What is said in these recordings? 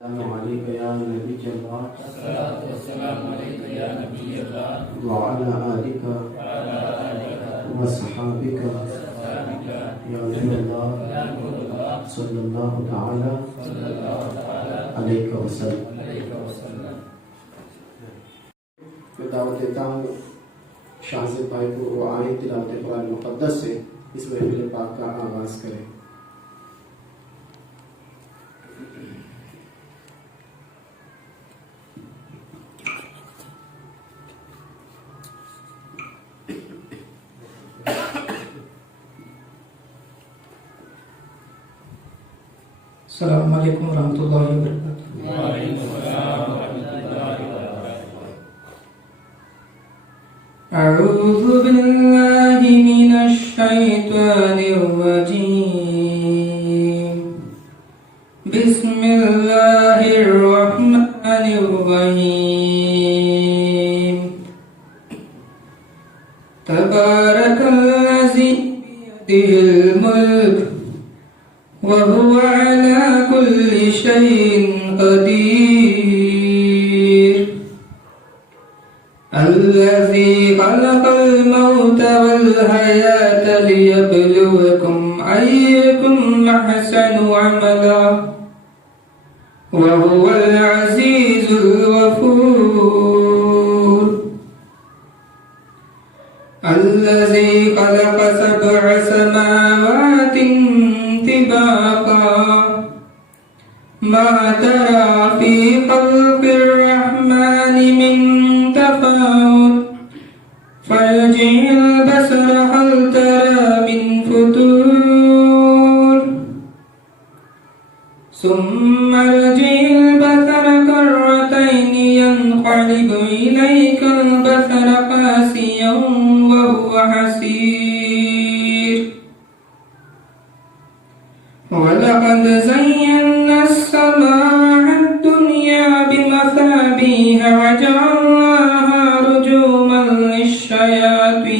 السلام عليك يا نبي الله الصلاة والسلام عليك يا نبي الله وعلى آلك وصحابك يا نبي الله صلى الله تعالى عليك وسلم. میں دعوت دیتا ہوں شاہزد بھائی کو وہ آئیں تلاوت قرآن مقدس سے اس محفل پاک کا آغاز کریں. السلام علیکم ورحمۃ اللہ وبرکاتہ. وعلیکم السلام ورحمۃ اللہ وبرکاتہ. اعوذ باللہ من الشیطان الرجیم. بسم اللہ الرحمن الرحیم. تبارک الذی بیدہ الملک وهو على كل شيء قدير. الذي خلق الموت والحياة ليبلوكم أيكم أحسن عملا وهو العزيز الغفور. الذي خلق سبع سماوات طباقا ما ترى في خلق الرحمن من تفاوت فارجع البصر هل ترى من فطور ثم ارجع البصر كرتين ينقلب إليك البصر خاسئا وهو حسير. وَلَقَدْ زَيَّنَّا السَّمَاءَ الدُّنْيَا بِمَصَابِيحَ وَجَعَلْنَاهَا رُجُومًا لِلشَّيَاطِينِ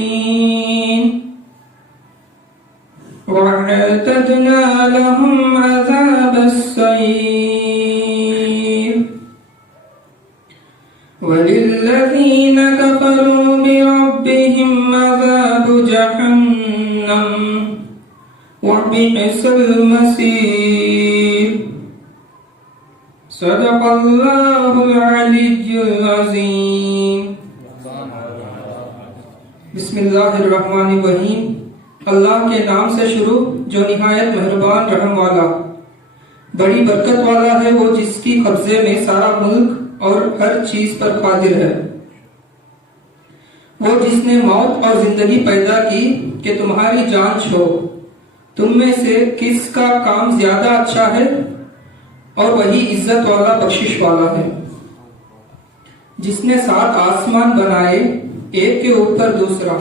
وَأَعْتَدْنَا لَهُمْ عَذَابَ السَّعِيرِ. وَلِلَّذِينَ كَفَرُوا بِرَبِّهِمْ عَذَابُ جَهَنَّمَ وَبِئْسَ الْمَصِيرُ. صدق اللہ العلی العظیم. بسم اللہ الرحمن الرحیم. اللہ کے نام سے شروع جو نہایت مہربان رحم والا بڑی برکت والا ہے، وہ جس کی قبضے میں سارا ملک اور ہر چیز پر قادر ہے. وہ جس نے موت اور زندگی پیدا کی کہ تمہاری جانچ ہو تم میں سے کس کا کام زیادہ اچھا ہے، اور وہی عزت والا بخشش والا ہے. جس نے 7 آسمان بنائے ایک کے اوپر دوسرا،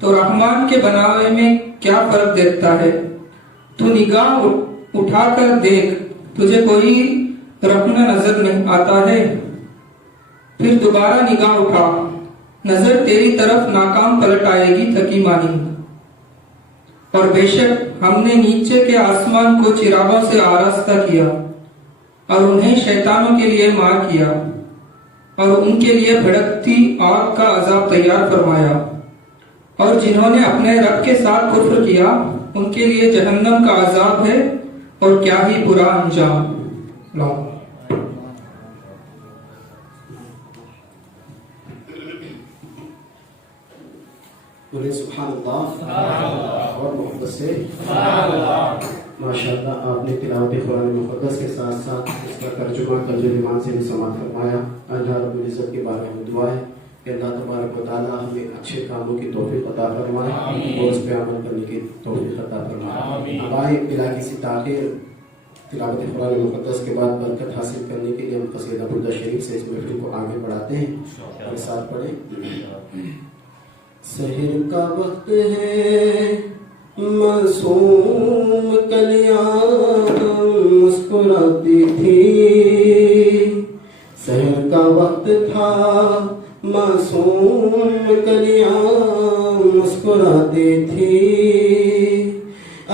تو رحمان کے بناوے میں کیا فرق دیکھتا ہے. تو نگاہ اٹھا کر دیکھ، تجھے کوئی رکھنا نظر نہیں آتا ہے. پھر دوبارہ نگاہ اٹھا، نظر تیری طرف ناکام پلٹ آئے گی تھکی مانی. اور بے شک ہم نے نیچے کے آسمان کو چراغوں سے آراستہ کیا اور انہیں شیطانوں کے لیے مار کیا اور ان کے لیے بھڑکتی آگ کا عذاب تیار فرمایا. اور جنہوں نے اپنے رب کے ساتھ کفر کیا ان کے لیے جہنم کا عذاب ہے اور کیا ہی برا انجام. بولے سبحان اللہ اور محبت سے ماشاءاللہ. آپ نے تلاوت قرآن مقدس کے ساتھ ساتھ اس کا ترجمہ ترجمان سے بھی سماعت فرمایا. اللہ رب العزت کے بارے میں دعا ہے کہ اللہ تبارک و تعالیٰ ہمیں اچھے کاموں کی توفیق عطا فرمائے اور اس پہ عمل کرنے کی توفیق عطا فرمائے. اب آئے بلا کسی تاخیر تلاوت قرآن مقدس کے بعد برکت حاصل کرنے کے لیے ہم قصیدہ برد شریف سے اس محفل کو آگے بڑھاتے ہیں اور ساتھ پڑھیں. سحر کا وقت ہے معصوم کلیاں مسکراتی تھی. سحر کا وقت تھا معصوم کلیاں مسکراتی تھی.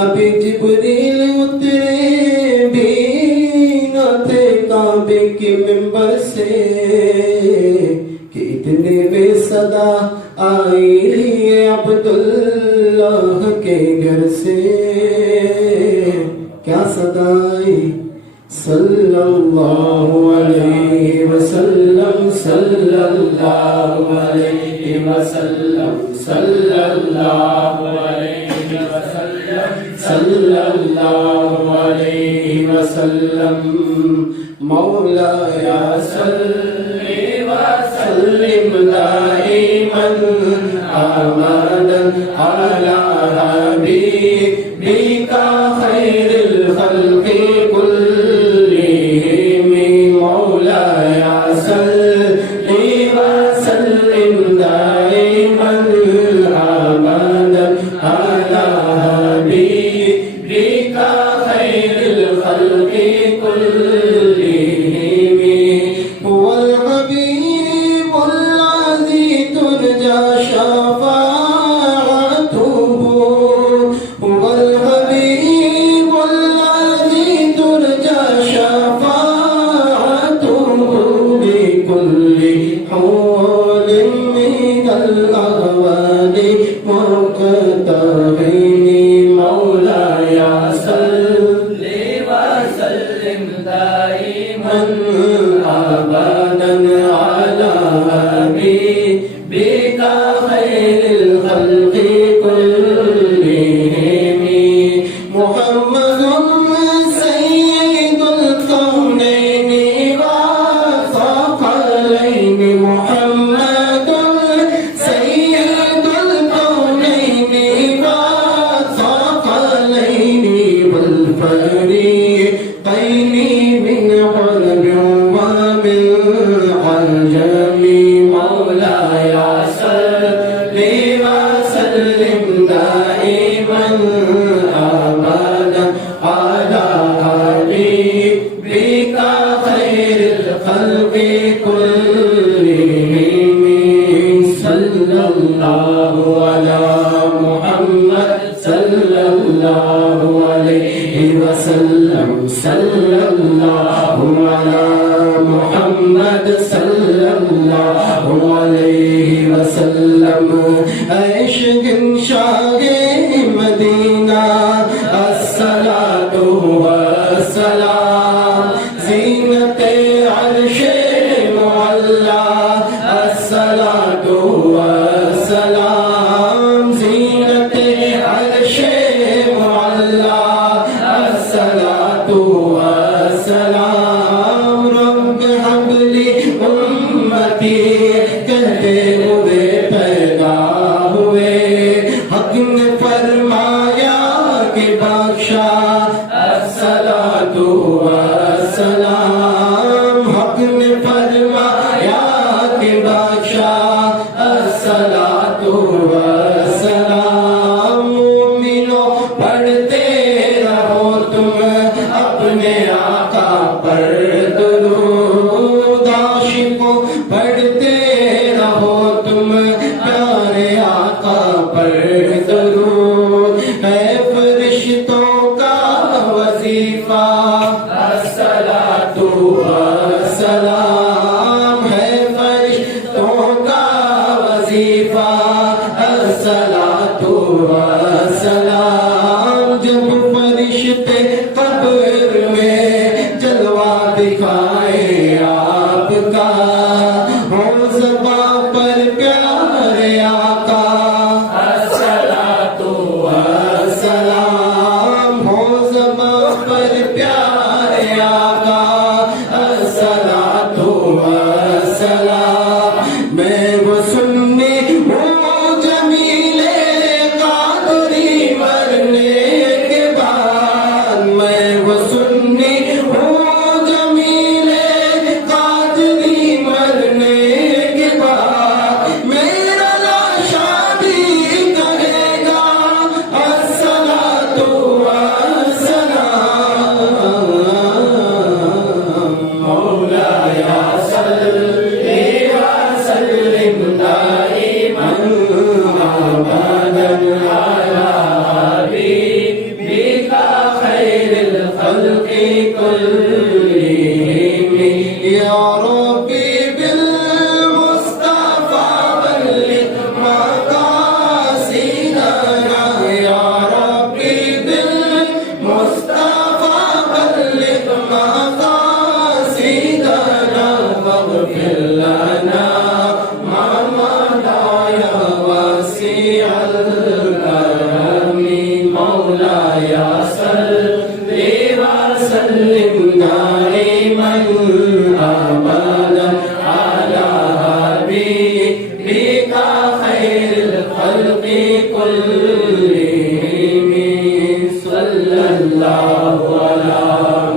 ابھی جبریل اترے بھی نہ تھے کعبے کے ممبر سے کہ اتنے میں صدا آئی عبداللہ کے گھر سے. کیا صدا آئی؟ صلی اللہ علیہ وسلم صلی اللہ علیہ وسلم صلی اللہ علیہ وسلم صلی اللہ علیہ وسلم. مولایا صلی وسلم دائما ابدا علی حبیبک خیر الخلق كلهم. مولایا صلی وسلم دائما ابدا علی حبیبک خیر الخلق كلهم. هو الحبيب الذي ترجى شفاعته. هو الحبيب الذي ترجى شفاعته بكل حول من الأهوال مقتضين. مولاي صل وسلم دائما أبدا على حبيبك خير الخلق كلهم. محمد سيد الكونين والثقلين. محمد سيد الكونين والثقلين والفريقين من عرب ومن عجم. مولاي صل وسلم دائما ابدا على حبيبك خير الخلق كلهم. صلى الله على محمد صلى الله عليه وسلم. صلى الله على محمد صلى الله عليه وسلم. عشق شاہ مدینہ الصلاۃ والسلام. زینت عرش معلا الصلاۃ والسلام. زینت عرش معلا الصلاۃ والسلام. رب حب لی امتی کہتے ہوئے پیدا ہوئے. حق نے فرمایا کہ بادشاہ الصلاۃ والسلام. حق نے فرمایا کہ بادشاہ الصلاۃ والسلام. مومنوں پڑھتے رہو تم اپنے آقا پر درود. عاشقوں پڑھتے رہو تم پیارے آقا پر درود. ہے فرشتوں کا وظیفہ الصلاۃ والسلام. ہے فرشتوں کا وظیفہ الصلاۃ والسلام. جب فرشتے قبر میں جلوہ دکھائیں آپ کا ہو زباں پر پیارے آقا الصلاۃ والسلام. ہو زباں پر پیارے آقا الصلاۃ والسلام. میں وہ سنی ہوں جمیل قادری مرنے کے بعد. میں وہ سنی ہوں جمیل قادری مرنے کے بعد. میرا لاشا بھی کہے گا الصلاۃ والسلام. مولایا صلی ربي بالمصطفى بلغ مقاصدنا يا ربي بالمصطفى بلغ مقاصدنا واغفر لنا ما مضى يا واسع الكرم مولاي صل وسلم دائما ابدا على حبيبك خير الخلق كلهم صلى الله على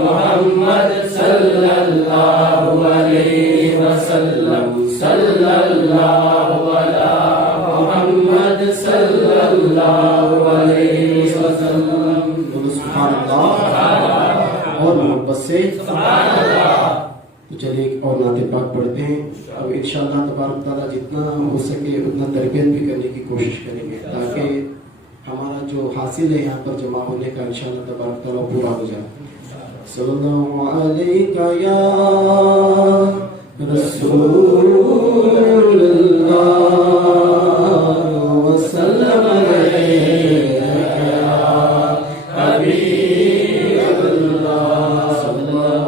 محمد صلى الله عليه وسلم صلى الله على محمد صلى الله عليه وسلم سبحان اللہ اور محبت سے تو چلیے ایک اور نعت پاک پڑھتے ہیں. اب انشاءاللہ تبارک تعالیٰ جتنا ہو سکے اتنا تربیت بھی کرنے کی کوشش کریں گے تاکہ ہمارا جو حاصل ہے یہاں پر جمع ہونے کا انشاءاللہ تبارک تعالیٰ پورا ہو جائے. صلی اللہ علیہ یا رسول اللہ وسلم علیہ حبیب اللہ صلی اللہ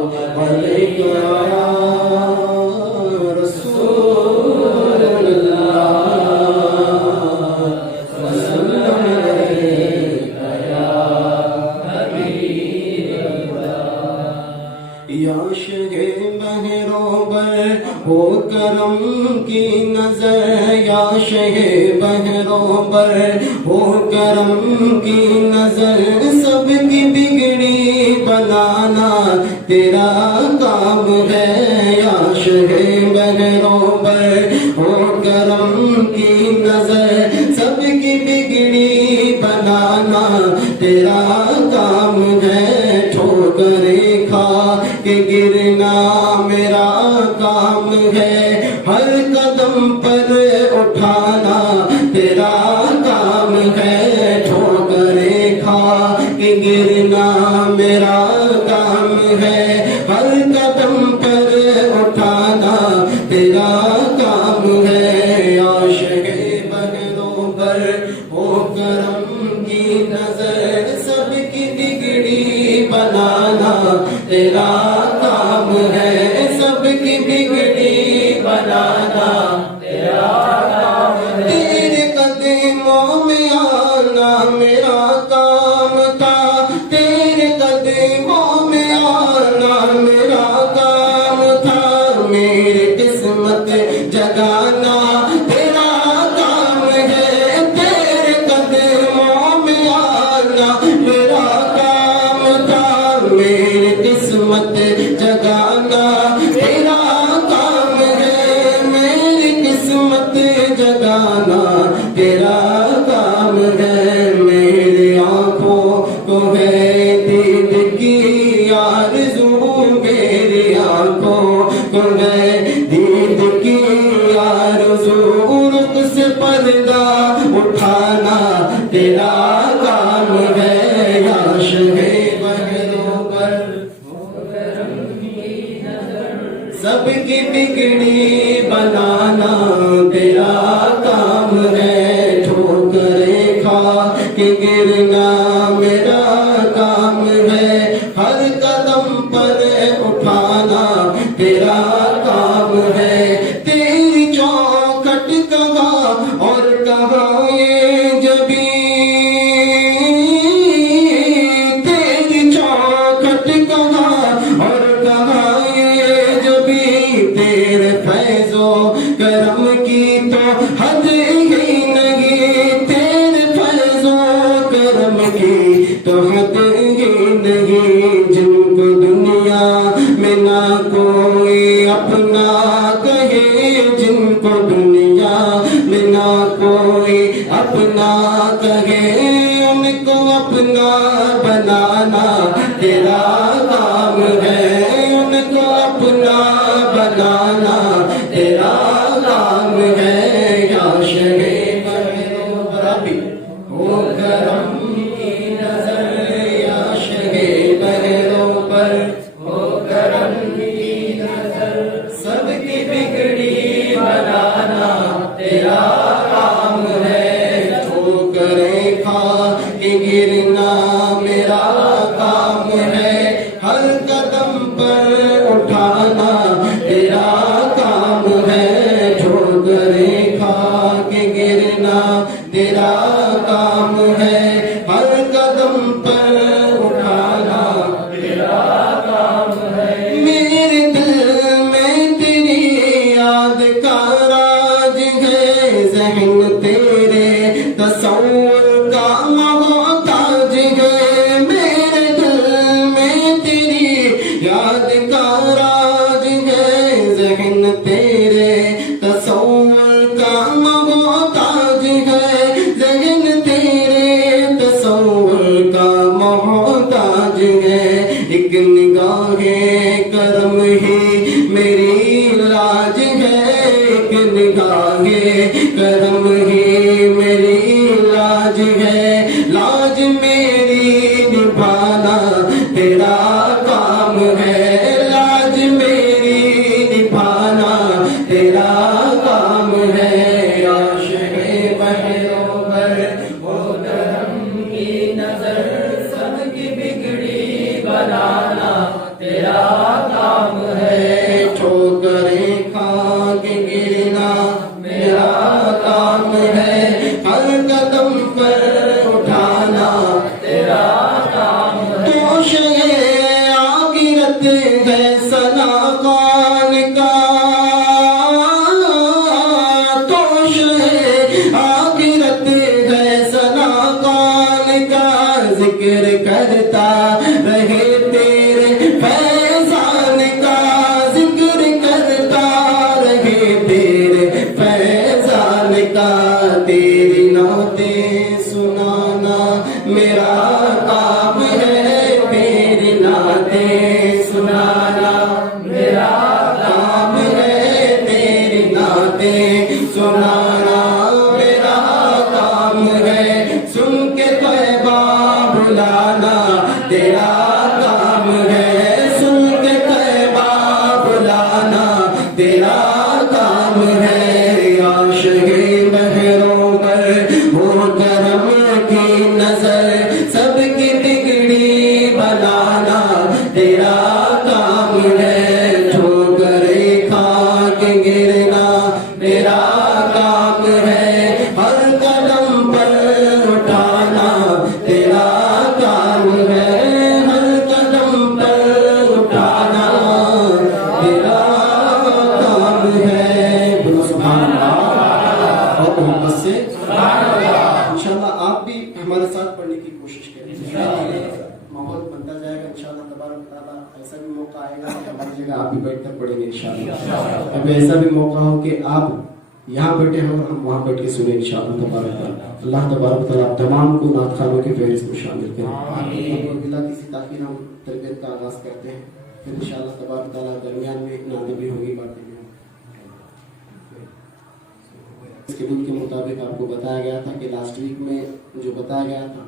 علیہ رسول اللہ وسلم علیہ حبیب اللہ. یا شہ بہروں بر ہو کرم کی نظر یا شہ بہروں پر ہو کرم کی نظر سب کی بگڑی بنانا تیرا کام ہے یا شہ بہروں پر ہو کرم کی نظر سب کی بگڑی بنانا تیرا کام ہے. ٹھوکریں کھا کے گرنا میرا کام ہے ہر قدم پر اٹھانا تیرا کام ہے. ٹھوکریں کھا کے گرنا میرا کام ہے ہر قدم پر اٹھانا تیرا کام ہے. عاشق بہروں پر ہو کرم کی نظر سب کی بگڑی بنانا تیرا کام ہے. سب کی بگڑی بنانا تیرا کام ہے. تیرے قدموں میں آنا میرا کام تھا تیرے قدموں میں آنا میرا کام تھا. میری قسمت جگانا تیرا کام ہے. تیرے قدموں میں آنا میرا کام تھا. میری قسمت جگانا تیرا کام ہے. میری قسمت جگانا تیرا کام ہے. میری آنکھوں کو ہے دید کی آرزو میری آنکھوں کو ہے دید کی آرزو رخ سے پردہ اٹھانا تیرا کام ہے. یا شہ بہروں پر سب کی بگڑی بنانا تیرا کام ہے. ٹھوکریں کھا کے گرنا میرا کام ہے ہر قدم پر اٹھانا تیرا کام ہے. تیری چوکھٹ کہاں اور کہاں یہ جبی تیری چوکھٹ کہاں اور کہاں یہ جبی تیرے فیض و کرم کی تو حد ہی نہیں. تیرے فیض و کرم کی تو حد ہی نہیں. جن کو دنیا میں نہ کوئی اپنا کہے جن کو دنیا میں نہ کوئی اپنا کہے ان کو اپنا بنانا تیرا کام ہے. ان کو اپنا بنانا تیرا کام ہے. یا شہ بہروں پر ہو کرم کی نظر یا شہ بہروں پر ہو کرم کی نظر उठाना तेरा काम है, ठोकरें खा के गिरना तेरा काम है, हर कदम पर उठाना तेरा काम है। मेरे दिल में तेरी याद का राज है, ज़हन तेरे तसव्वुर का मोहताज है। मेरे दिल में तेरी याद का राज है, ज़हन तेरे तसव्वुर का मोहताज है, ज़हन तेरे तसव्वुर का मोहताज है। एक निगाहे करम ही मेरी लाज है, एक निगाहे करम ही मेरी लाज है, लाज मेरी निभाना तेरा काम है, लाज मेरी निभाना तेरा काम है। आशिक़े बहरों पर वो करम की नजर, सबकी बिगड़ी बनाना तेरा काम है, ठोकरें खा के गिरना मेरा काम है, हर कदम पर उठाना तेरा काम है। तो शे आखिरत है सना खान का, तो शे आखिरत है सना खान का, जिक्र करता रहे तेरे फैजान का, जिक्र करता रहे तेरे फैजान का, तेरी नातें सुनाना मेरा काम है, तेरी नातें सुनाना मेरा काम है, तेरी नातें सुनाना मेरा काम है, सुन के तैबा बुलाना तेरा काम है, सुन के तैबा बुलाना तेरा काम है। आशिक़े बहरों पर वो करम की नजर, सबकी बिगड़ी बनाना तेरा काम है, ठोकरें खा के गिरना मेरा काम है, हर कदम पर उठाना तेरा काम है, हर कदम पर उठाना तेरा काम है। बोलो सुभान अल्लाह और मोहब्बत से इंशाअल्लाह आप भी हमारे साथ पढ़ने की कोशिश करें, माहौल बनता जाएगा इंशाअल्लाह तबारक तआला। ऐसा भी मौका आएगा कि हमारी जगह आप भी बैठकर पढ़ेंगे इंशाअल्लाह। अब ऐसा भी मौका हो कि आप यहाँ बैठे हो और हम वहाँ बैठ के सुने इंशाअल्लाह तबारक तआला। अल्लाह तबारक तआला आप तमाम को नात खानों की फहरिस्त में शामिल करें। बिला किसी ताकीद हम तरबियत का आगाज करते हैं, फिर इंशाअल्लाह तबारक तआला दरमियान में नाते भी होगी, बातें भी होंगी। शेड्यूल के मुताबिक आपको बताया गया था कि लास्ट वीक में जो बताया गया था,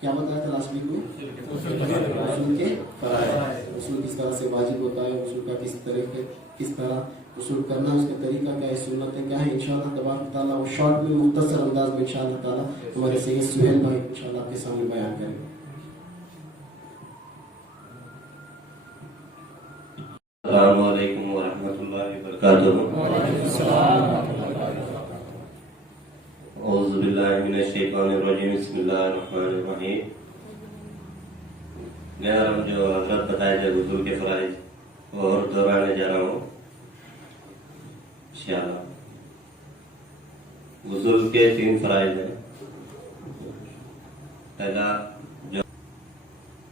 क्या बताया था लास्ट वीक में? उसूल के फराइज़, उसूल किस तरह से वाजिब होता है, उसूल का किस तरह उसूल करना है, उसका तरीका क्या है, सुन्नतें क्या है, इंशाअल्लाह तबारक तआला वो शॉर्ट में मुख्तसर अंदाज में इंशाअल्लाह ताला हमारे सैयद सुहेल भाई इंशाअल्लाह आपके सामने बयान करेंगे। अस्सलामु अलैकुम व रहमतुल्लाहि व बरकातुहू। औज़ु बिल्लाहि मिनश शैतानिर रजीम, बिस्मिल्लाहिर रहमानिर रहीम। मैं जो हज़रत बताए थे गुस्ल के फ़राइज़ और दोहराने जा रहा हूँ इंशाअल्लाह। गुस्ल के 3 फ़राइज़ हैं। पहला जो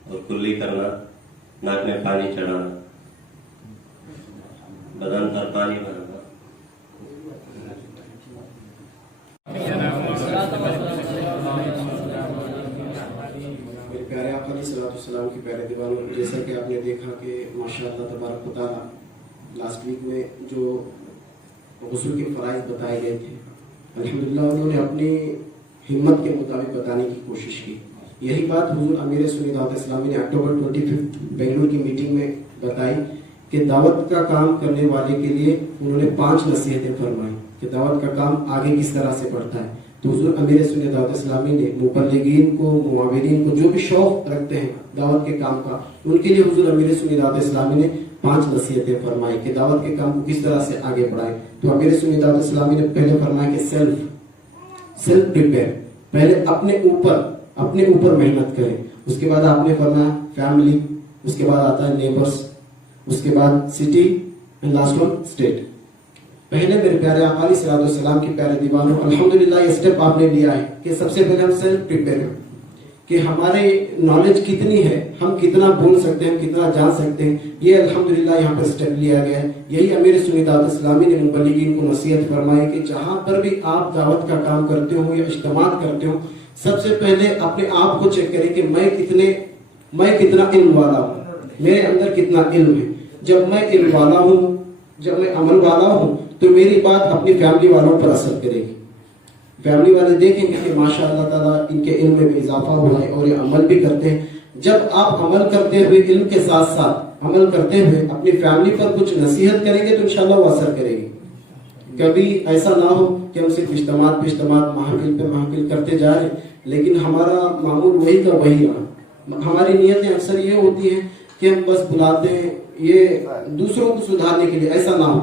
और कुल्ली करना, नाक में पानी चढ़ाना, बदन पर पानी भरना। मेरे प्यारे आका अलैहिस्सलाम के प्यारे दीवानों, जैसा कि आपने देखा कि माशाअल्लाह तबारक व तआला लास्ट वीक में जो गुस्ल के फ़राइज़ बताए गए थे, अल्हम्दुलिल्लाह उन्होंने अपनी हिम्मत के मुताबिक बताने की कोशिश की। यही बात हुजूर अमीर सुन्नी दावत इस्लामी ने अक्टूबर 25 बेंगलुरु की मीटिंग में बताई कि दावत का काम करने वाले के लिए उन्होंने 5 नसीहतें फरमाई कि दावत का काम आगे किस तरह से बढ़ता है। तो हुजूर अमीर सुन्नी दावत इस्लामी ने मुबल्लिगीन को, मुआविरीन को, जो भी शौक रखते हैं दावत के काम का, उनके लिए हुजूर अमीर सुन्नी दावत इस्लामी ने 5 नसीहतें फरमाई कि दावत के काम को किस तरह से आगे बढ़ाएं। तो अमीर सुन्नी दावत इस्लामी ने पहले फरमाया कि सेल्फ प्रिपेयर, पहले अपने ऊपर मेहनत करें। उसके बाद आपने फरमाया फैमिली, उसके बाद आता है नेबर्स, उसके बाद city and last one state. पहले मेरे प्यारे आका अलैहिस्सलाम के प्यारे दीवानों, अल्हम्दुलिल्लाह ये स्टेप आपने लिया है कि सबसे पहले हम सेल्फ प्रिपेयर करें कि हमारे नॉलेज कितनी है, हम कितना बोल सकते हैं, कितना जान सकते हैं। ये अल्हम्दुलिल्लाह यहाँ पर स्टेप लिया गया है। यही अमीर सुन्नी दावत इस्लामी ने मुबल्लिगीन को नसीहत फरमाई कि जहाँ पर भी आप दावत का काम करते हो या इज्तिमात करते हो, सबसे पहले अपने आप को चेक करें कि मैं कितना इल्म वाला हूँ, मेरे अंदर कितना इल्म है। जब मैं इल्म वाला हूँ, जब मैं अमल वाला हूँ, तो मेरी बात अपनी फैमिली वालों पर असर करेगी। फैमिली वाले देखेंगे कि माशाअल्लाह ताला इनके इल्म में भी इजाफा हुआ है और ये अमल भी करते हैं। जब आप अमल करते हुए, इल्म के साथ साथ अमल करते हुए अपनी फैमिली पर कुछ नसीहत करेंगे तो इंशाल्लाह वो असर करेगी। कभी ऐसा ना हो कि हम सिर्फ इज्तिमात पे इज्तिमात, महफिल पे महफिल करते जा रहे, लेकिन हमारा मामूल वही का वही रहा। हमारी नीयतें अक्सर ये होती हैं कि हम बस बुलाते हैं ये दूसरों को सुधारने के लिए, ऐसा ना हो।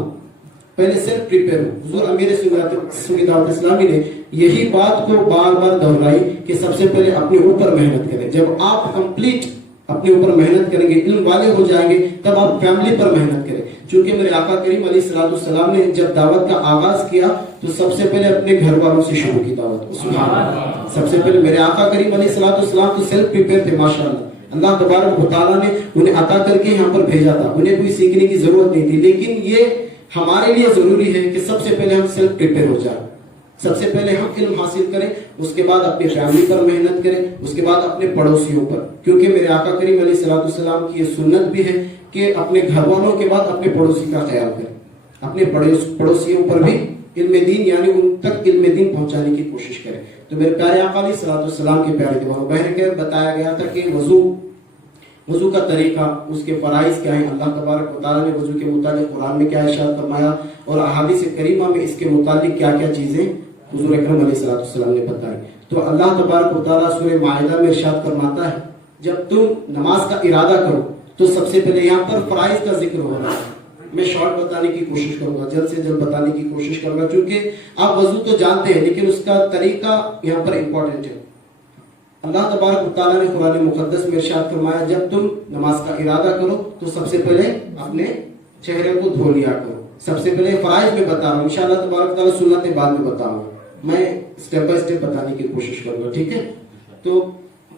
पहले सेल्फ प्रिपेयर हो। हुजूर अमीर सुन्नी दावत इस्लामी ने यही बात को बार बार दोहराई कि सबसे पहले अपने ऊपर मेहनत करें। जब आप कंप्लीट अपने ऊपर मेहनत करेंगे, इल्म वाले हो जाएंगे, तब आप फैमिली पर मेहनत करें। क्योंकि मेरे आका करीम अलैहिस्सलाम ने जब दावत का आगाज किया तो सबसे पहले अपने घर वालों से शुरू की दावत। सुभान अल्लाह। सबसे पहले मेरे आका करीम अलैहिस्सलाम तो सेल्फ प्रिपेयर थे माशाअल्लाह। अल्लाह तबारक व तआला ने उन्हें अता करके यहाँ पर भेजा था, उन्हें कोई सीखने की जरूरत नहीं थी। लेकिन ये हमारे लिए जरूरी है कि सबसे पहले हम सेल्फ प्रिपेयर हो जाए, सबसे पहले हम इल्म हासिल करें, उसके बाद अपनी फैमिली पर मेहनत करें, उसके बाद अपने पड़ोसियों पर। क्योंकि मेरे आका करीम अलैहिस्सलाम की ये सुन्नत भी है कि अपने घर वालों के बाद अपने पड़ोसी का ख्याल करें, अपने पड़ोसियों पर भी इल्म दीन यानी उन तक इल्म दीन पहुंचाने की कोशिश करें। तो मेरे प्यारे आका अलैहिस्सलाम के प्यारे दीवानों, बहन के बताया गया था कि वजू का तरीका, उसके फराइज क्या है, अल्लाह तबारक व तआला ने वजू के मुतालिक कुरान में क्या इरशाद फरमाया और अहादीस करीमा में इसके मुतालिक क्या क्या चीजें हुजूर अकरम अलैहिस्सलाम ने बताई। तो अल्लाह तबारक व तआला सूरह माइदा में इरशाद फरमाता है, जब तुम नमाज का इरादा करो तो सबसे पहले यहाँ पर फराइज का जिक्र हो रहा है। मैं शॉर्ट बताने की कोशिश करूंगा, जल्द से जल्द बताने की कोशिश करूंगा, क्योंकि आप वजू तो जानते हैं लेकिन उसका तरीका यहाँ पर इंपॉर्टेंट है। अल्लाह तबारक व तआला ने कुरान मुकद्दस में इरशाद फरमाया, जब तुम नमाज का इरादा करो तो सबसे पहले अपने चेहरे को धो लिया करो। सबसे पहले फराइज में बता रहा हूँ, इंशाअल्लाह तबारक व तआला सुन्नतें बाद में बताऊंगा, मैं स्टेप बाय स्टेप बताने की कोशिश करूंगा, ठीक है। तो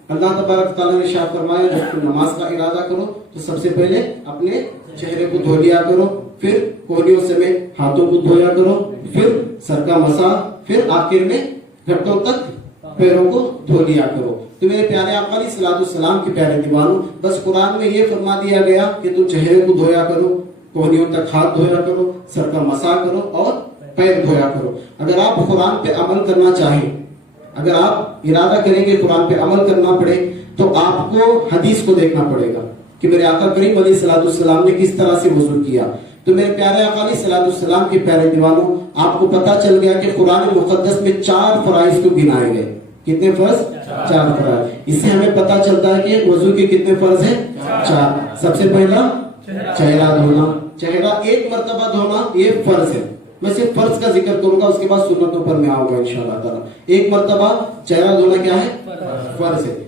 अल्लाह तबारक व तआला ने इरशाद फरमाया, जब तुम नमाज का इरादा करो तो सबसे पहले अपने चेहरे को धो लिया करो, फिर कोहनियों समेत हाथों को धोया करो, फिर सर का मसा, फिर आखिर में घुटनों तक पैरों को धो लिया करो। तो मेरे प्यारे आका अलैहिस्सलाम के प्यारे दीवानों, बस कुरान में ये फरमा दिया गया कि तुम चेहरे को धोया करो, कोहनियों तक हाथ धोया करो, सर का मसा करो और पैर धोया करो। अगर आप कुरान पे अमल करना चाहें, अगर आप इरादा करेंगे कुरान पे अमल करना पड़े, तो आपको हदीस को देखना पड़ेगा कि मेरे आका करीम अलैहिस्सलाम ने किस तरह से वजू किया। तो मेरे प्यारे आका अलैहिस्सलाम के प्यारे दीवानों, आपको पता चल गया कि कुरान मुकद्दस में 4 फराइज को गिनाए गए। कितने फर्ज? 4 फराइज। इससे हमें पता चलता है कि वजू के कितने फर्ज हैं? 4। सबसे पहला चेहरा धोना, चेहरा एक मर्तबा धोना, ये फर्ज है। मैं सिर्फ फर्ज का जिक्र करूंगा, उसके बाद सुन्नतों पर मैं आऊंगा इंशाअल्लाह ताला। एक मर्तबा चेहरा धोना क्या है? फर्ज है।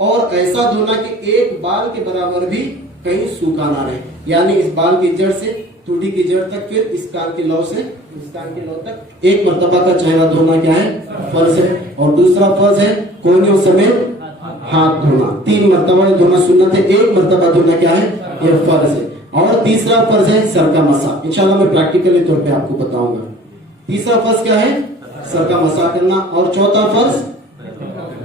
और ऐसा धोना कि एक बाल के बराबर भी कहीं सूखा ना रहे, यानी इस बाल की जड़ से टूटी की जड़ तक, फिर इस कान की लौ से इस कान की लौ तक एक मर्तबा का चेहरा धोना क्या है? फर्ज है। और दूसरा फर्ज है कोहनियों समेत हाथ धोना। 3 मर्तबा धोना सुन्नत है, 1 मर्तबा धोना क्या है? यह फर्ज है। और तीसरा फर्ज है सर का मसा। इंशाल्लाह मैं प्रैक्टिकली तौर पे आपको बताऊंगा। तीसरा फर्ज क्या है? सर का मसा करना। और चौथा फर्ज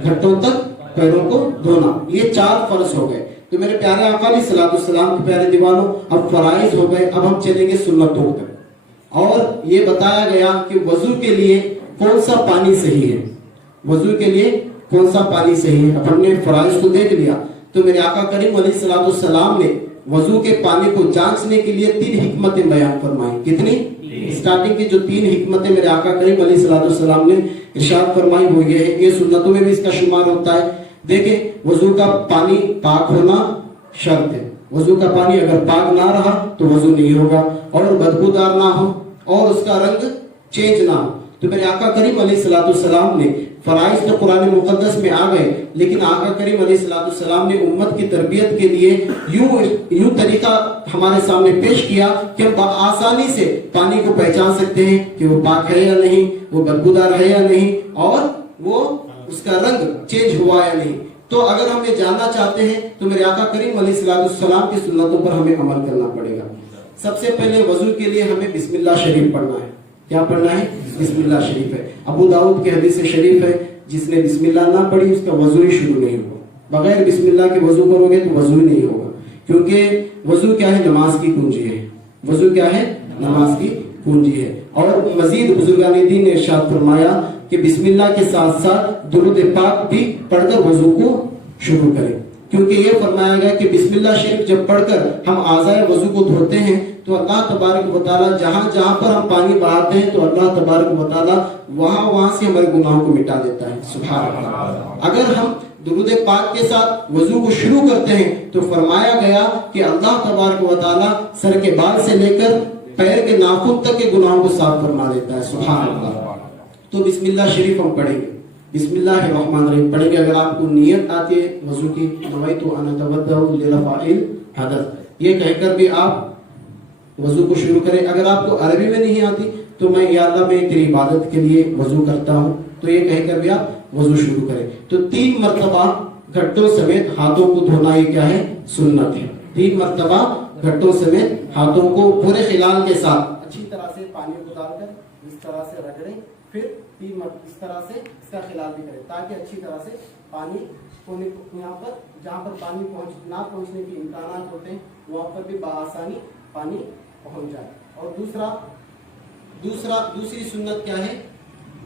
घुटनों तक पैरों को धोना। ये 4 फर्ज हो गए। तो मेरे प्यारे आका अलैहिस्सलाम के प्यारे दीवानों, अब फराइज हो गए, अब हम चलेंगे सुन्नतों तक। और ये बताया गया कि वजू के लिए कौन सा पानी सही है, वजू के लिए कौन सा पानी सही है। अब हमने फराइज को देख लिया, तो मेरे आका करीम अलैहिस्सलाम ने वजू के पानी को जांचने के लिए 3 हिकमतें बयान फरमाई। कितनी? स्टार्टिंग की जो 3 हिकमतें मेरे आका करीम अलैहिस्सलाम ने इरशाद फरमाई वो ये है, ये सुन्नतों में भी इसका शुमार होता है। देखें, वजू का पानी पाक होना शर्त है, वजू का पानी अगर पाक ना रहा तो वजू नहीं होगा, और बदबूदार ना हो, और उसका रंग चेंज ना हो। तो मेरे आका करीम अलैहिस्सलाम ने फराइज तो कुरान मुकद्दस में आ गए, लेकिन आका करीम अलैहिस्सलाम ने उम्मत की तरबियत के लिए यूं तरीका हमारे सामने पेश किया कि हम आसानी से पानी को पहचान सकते हैं कि वो पाक है या नहीं, वो बदबूदार है या नहीं, और वो उसका रंग चेंज हुआ या नहीं। तो अगर हम ये जानना चाहते हैं तो मेरे आका करीम अलैहिस्सलाम की सुन्नतों पर हमें अमल करना पड़ेगा। सबसे पहले वजू के लिए हमें बिस्मिल्लाह शरीफ पढ़ना है। क्या पढ़ना है? बिस्मिल्लाह शरीफ है। अबू दाऊद के हदीस शरीफ है, जिसने बिस्मिल्लाह ना पढ़ी उसका वजू ही शुरू नहीं होगा। बगैर बिस्मिल्लाह के वजू करोगे तो वजू ही नहीं होगा, क्योंकि वजू क्या है? नमाज की कुंजी है। वजू क्या है? नमाज की कुंजी है। और मजीद बुजुर्गान दीन ने इरशाद फरमाया कि बिस्मिल्लाह के साथ साथ दुरूद पाक भी पढ़कर वजू को शुरू करें, क्योंकि ये फरमाया गया कि बिस्मिल्लाह शरीफ जब पढ़कर हम आज़ाए वजू को धोते हैं तो अल्लाह तबारक व तआला जहां जहां पर हम पानी बहाते हैं तो अल्लाह तबारक व तआला वहां से हमारे गुनाहों को मिटा देता है। सुभान अल्लाह। अगर हम दुरूद पाक के साथ वजू को शुरू करते हैं तो फरमाया गया कि अल्लाह तबारक व तआला सर के बाल से लेकर पैर के नाखून तक के गुनाहों को साफ फरमा देता है। सुभान अल्लाह। तो बिस्मिल्लाह शरीफ हम पढ़ेंगे, बिस्मिल्लाहिर्रहमानिर्रहीम पढ़ेंगे। अगर आपको नियत आती है वजू की, नवैतु अन अतवद्दउ लिरफ़ाइल हदस, ये कहकर भी आप वजू को शुरू करें। अगर आपको अरबी में नहीं आती तो मैं या अल्लाह मैं तेरी इबादत के लिए वजू करता हूँ, तो ये कहकर भी आप वजू शुरू करें। तो 3 मरतबा घट्टों समेत हाथों को धोना ये क्या है? सुन्नत है। 3 मरतबा घट्टों समेत हाथों को पूरे खिलाल के साथ अच्छी तरह से पानी को डालकर इस तरह से रगड़ें, फिर 3 मरतबा इस तरह से इसका खिलाल भी करें, ताकि अच्छी तरह से पानी यहाँ पर जहाँ पर पानी ना पहुँचने के इम्कानात होते हैं वहाँ पर भी बआसानी पानी पहुँच जाए। और दूसरी सुन्नत क्या है?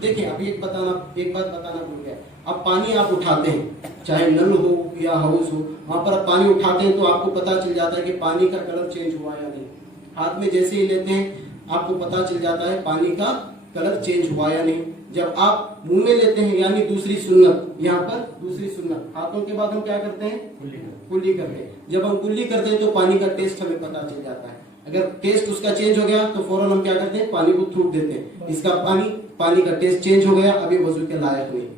देखिए अभी एक बात बताना भूल गया। अब पानी आप उठाते हैं, चाहे नल हो या हाउस हो, वहां पर आप पानी उठाते हैं तो आपको पता चल जाता है कि पानी का कलर चेंज हुआ या नहीं। हाथ में जैसे ही लेते हैं आपको पता चल जाता है पानी का कलर चेंज हुआ या नहीं। जब आप मुंह में लेते हैं, यानी दूसरी सुन्नत, यहाँ पर दूसरी सुन्नत, हाथों के बाद हम क्या करते हैं? कुल्ली करते हैं। जब हम कुल्ली करते हैं तो पानी का टेस्ट हमें पता चल जाता है। अगर टेस्ट उसका चेंज हो गया तो फौरन हम क्या करते हैं? पानी को थूक देते हैं। इसका पानी का टेस्ट चेंज हो गया, अभी वजू के लायक नहीं।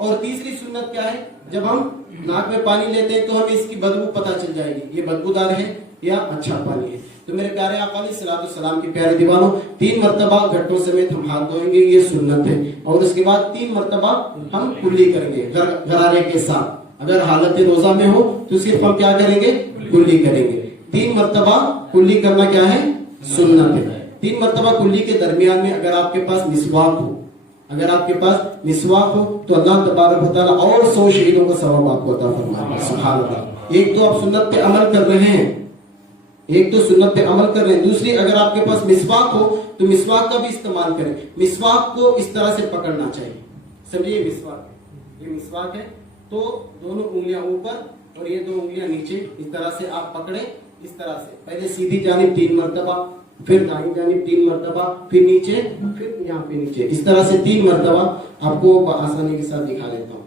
और तीसरी सुन्नत क्या है? जब हम नाक में पानी लेते हैं तो हमें इसकी बदबू पता चल जाएगी, ये बदबूदार है या अच्छा पानी है। तो मेरे प्यारे आका अलैहिस्सलाम के प्यारे दीवानों, 3 मरतबा घट्टों समेत हम हाथ धोएंगे, ये सुन्नत है। और उसके बाद 3 मरतबा हम कुल्ली करेंगे गरारे के साथ। अगर हालत रोजा में हो तो सिर्फ हम क्या करेंगे? कुल्ली करेंगे। 3 मरतबा कुल्ली करना क्या है? सुन्नत है। 3 मरतबा कुल्ली के दरमियान में अगर आपके पास मिसवाक हो तो अल्लाह तबारक व तआला और 100 शहीदों का सवाब आपको अता फरमाएगा। सुभान अल्लाह। एक तो आप सुन्नत पे अमल कर रहे हैं, दूसरी अगर आपके पास मिसवाक हो तो मिसवाक का भी इस्तेमाल करें। मिसवाक को इस तरह से पकड़ना चाहिए, समझिए ये मिसवाक है तो दोनों उंगलियां ऊपर और ये 2 उंगलियां नीचे, इस तरह से आप पकड़े। इस तरह से पहले सीधी जानिब 3 मरतबा, फिर दाहिनी जानिब 3 मरतबा, फिर नीचे, फिर यहाँ पे नीचे, इस तरह से 3 मरतबा आपको आसानी के साथ दिखा देता हूँ।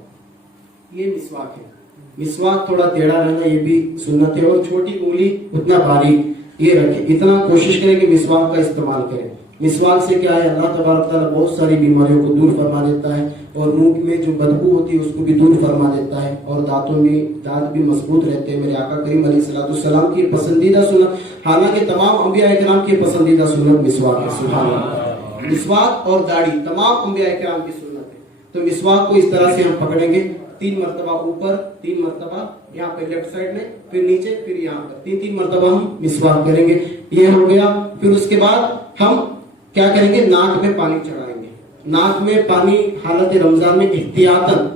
ये मिसवाक है। मिसवाक थोड़ा टेढ़ा रहना ये भी सुन्नत है, और छोटी उंगली उतना बारीक ये रखें। इतना कोशिश करें कि मिसवाक का इस्तेमाल करें। मिसवाक से क्या है? अल्लाह तबारक तआला बहुत सारी बीमारियों को दूर फरमा देता है, और मुंह में जो बदबू होती है उसको भी दूर फरमा देता है, और दांत भी मजबूत रहते हैं। मेरे आका करीम अलैहिस्सलाम की पसंदीदा सुन्नत, हालांकि तमाम अंबिया इकराम की पसंदीदा सुन्नत मिसवाक है। सुभान अल्लाह। मिसवाक और दाढ़ी तमाम अंबिया इकराम की सुन्नत है। तो मिसवाक को इस तरह से हम पकड़ेंगे, 3 मरतबा ऊपर, 3 मरतबा यहाँ पे लेफ्ट साइड में, फिर नीचे, फिर यहाँ पर 3 मरतबा हम मिसवाक करेंगे। ये हो गया। फिर उसके बाद हम क्या करेंगे? नाक में पानी चढ़ाएंगे। नाक में पानी हालत रमजान में एहतियातन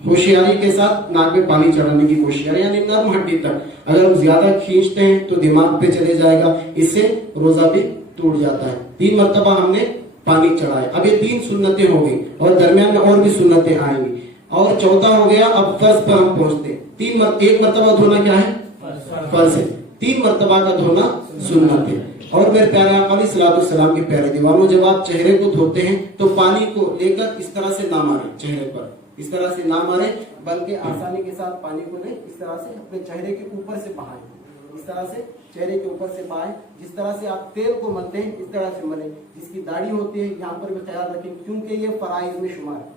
होशियारी के साथ नाक में पानी चढ़ाने की कोशिश करें, यानी नर्म हड्डी तक। अगर हम ज्यादा खींचते हैं तो दिमाग पे चले जाएगा, इससे रोजा भी टूट जाता है। 3 मरतबा हमने पानी चढ़ाए। अब ये 3 सुन्नतें हो गई, और दरमियान में और भी सुन्नतें आएंगी। और चौथा हो गया, अब फर्ज पर हम पहुंचते हैं। 1 मरतबा धोना क्या है? फर्ज है। 3 मरतबा का धोना सुन्नत है। और मेरे प्यारे आका अलैहिस्सलाम के प्यारे दीवानों, जब आप चेहरे को धोते हैं तो पानी को लेकर इस तरह से ना मारे चेहरे पर, इस तरह से ना मारे, बल्कि आसानी के साथ पानी को ले इस तरह से अपने चेहरे के ऊपर से बहाएं। इस तरह से चेहरे के ऊपर से बाएं, जिस तरह से आप तेल को मलते हैं इस तरह से मलें। जिसकी दाढ़ी होती है यहाँ पर भी ख्याल रखें, क्योंकि ये फराइज में शुमार है,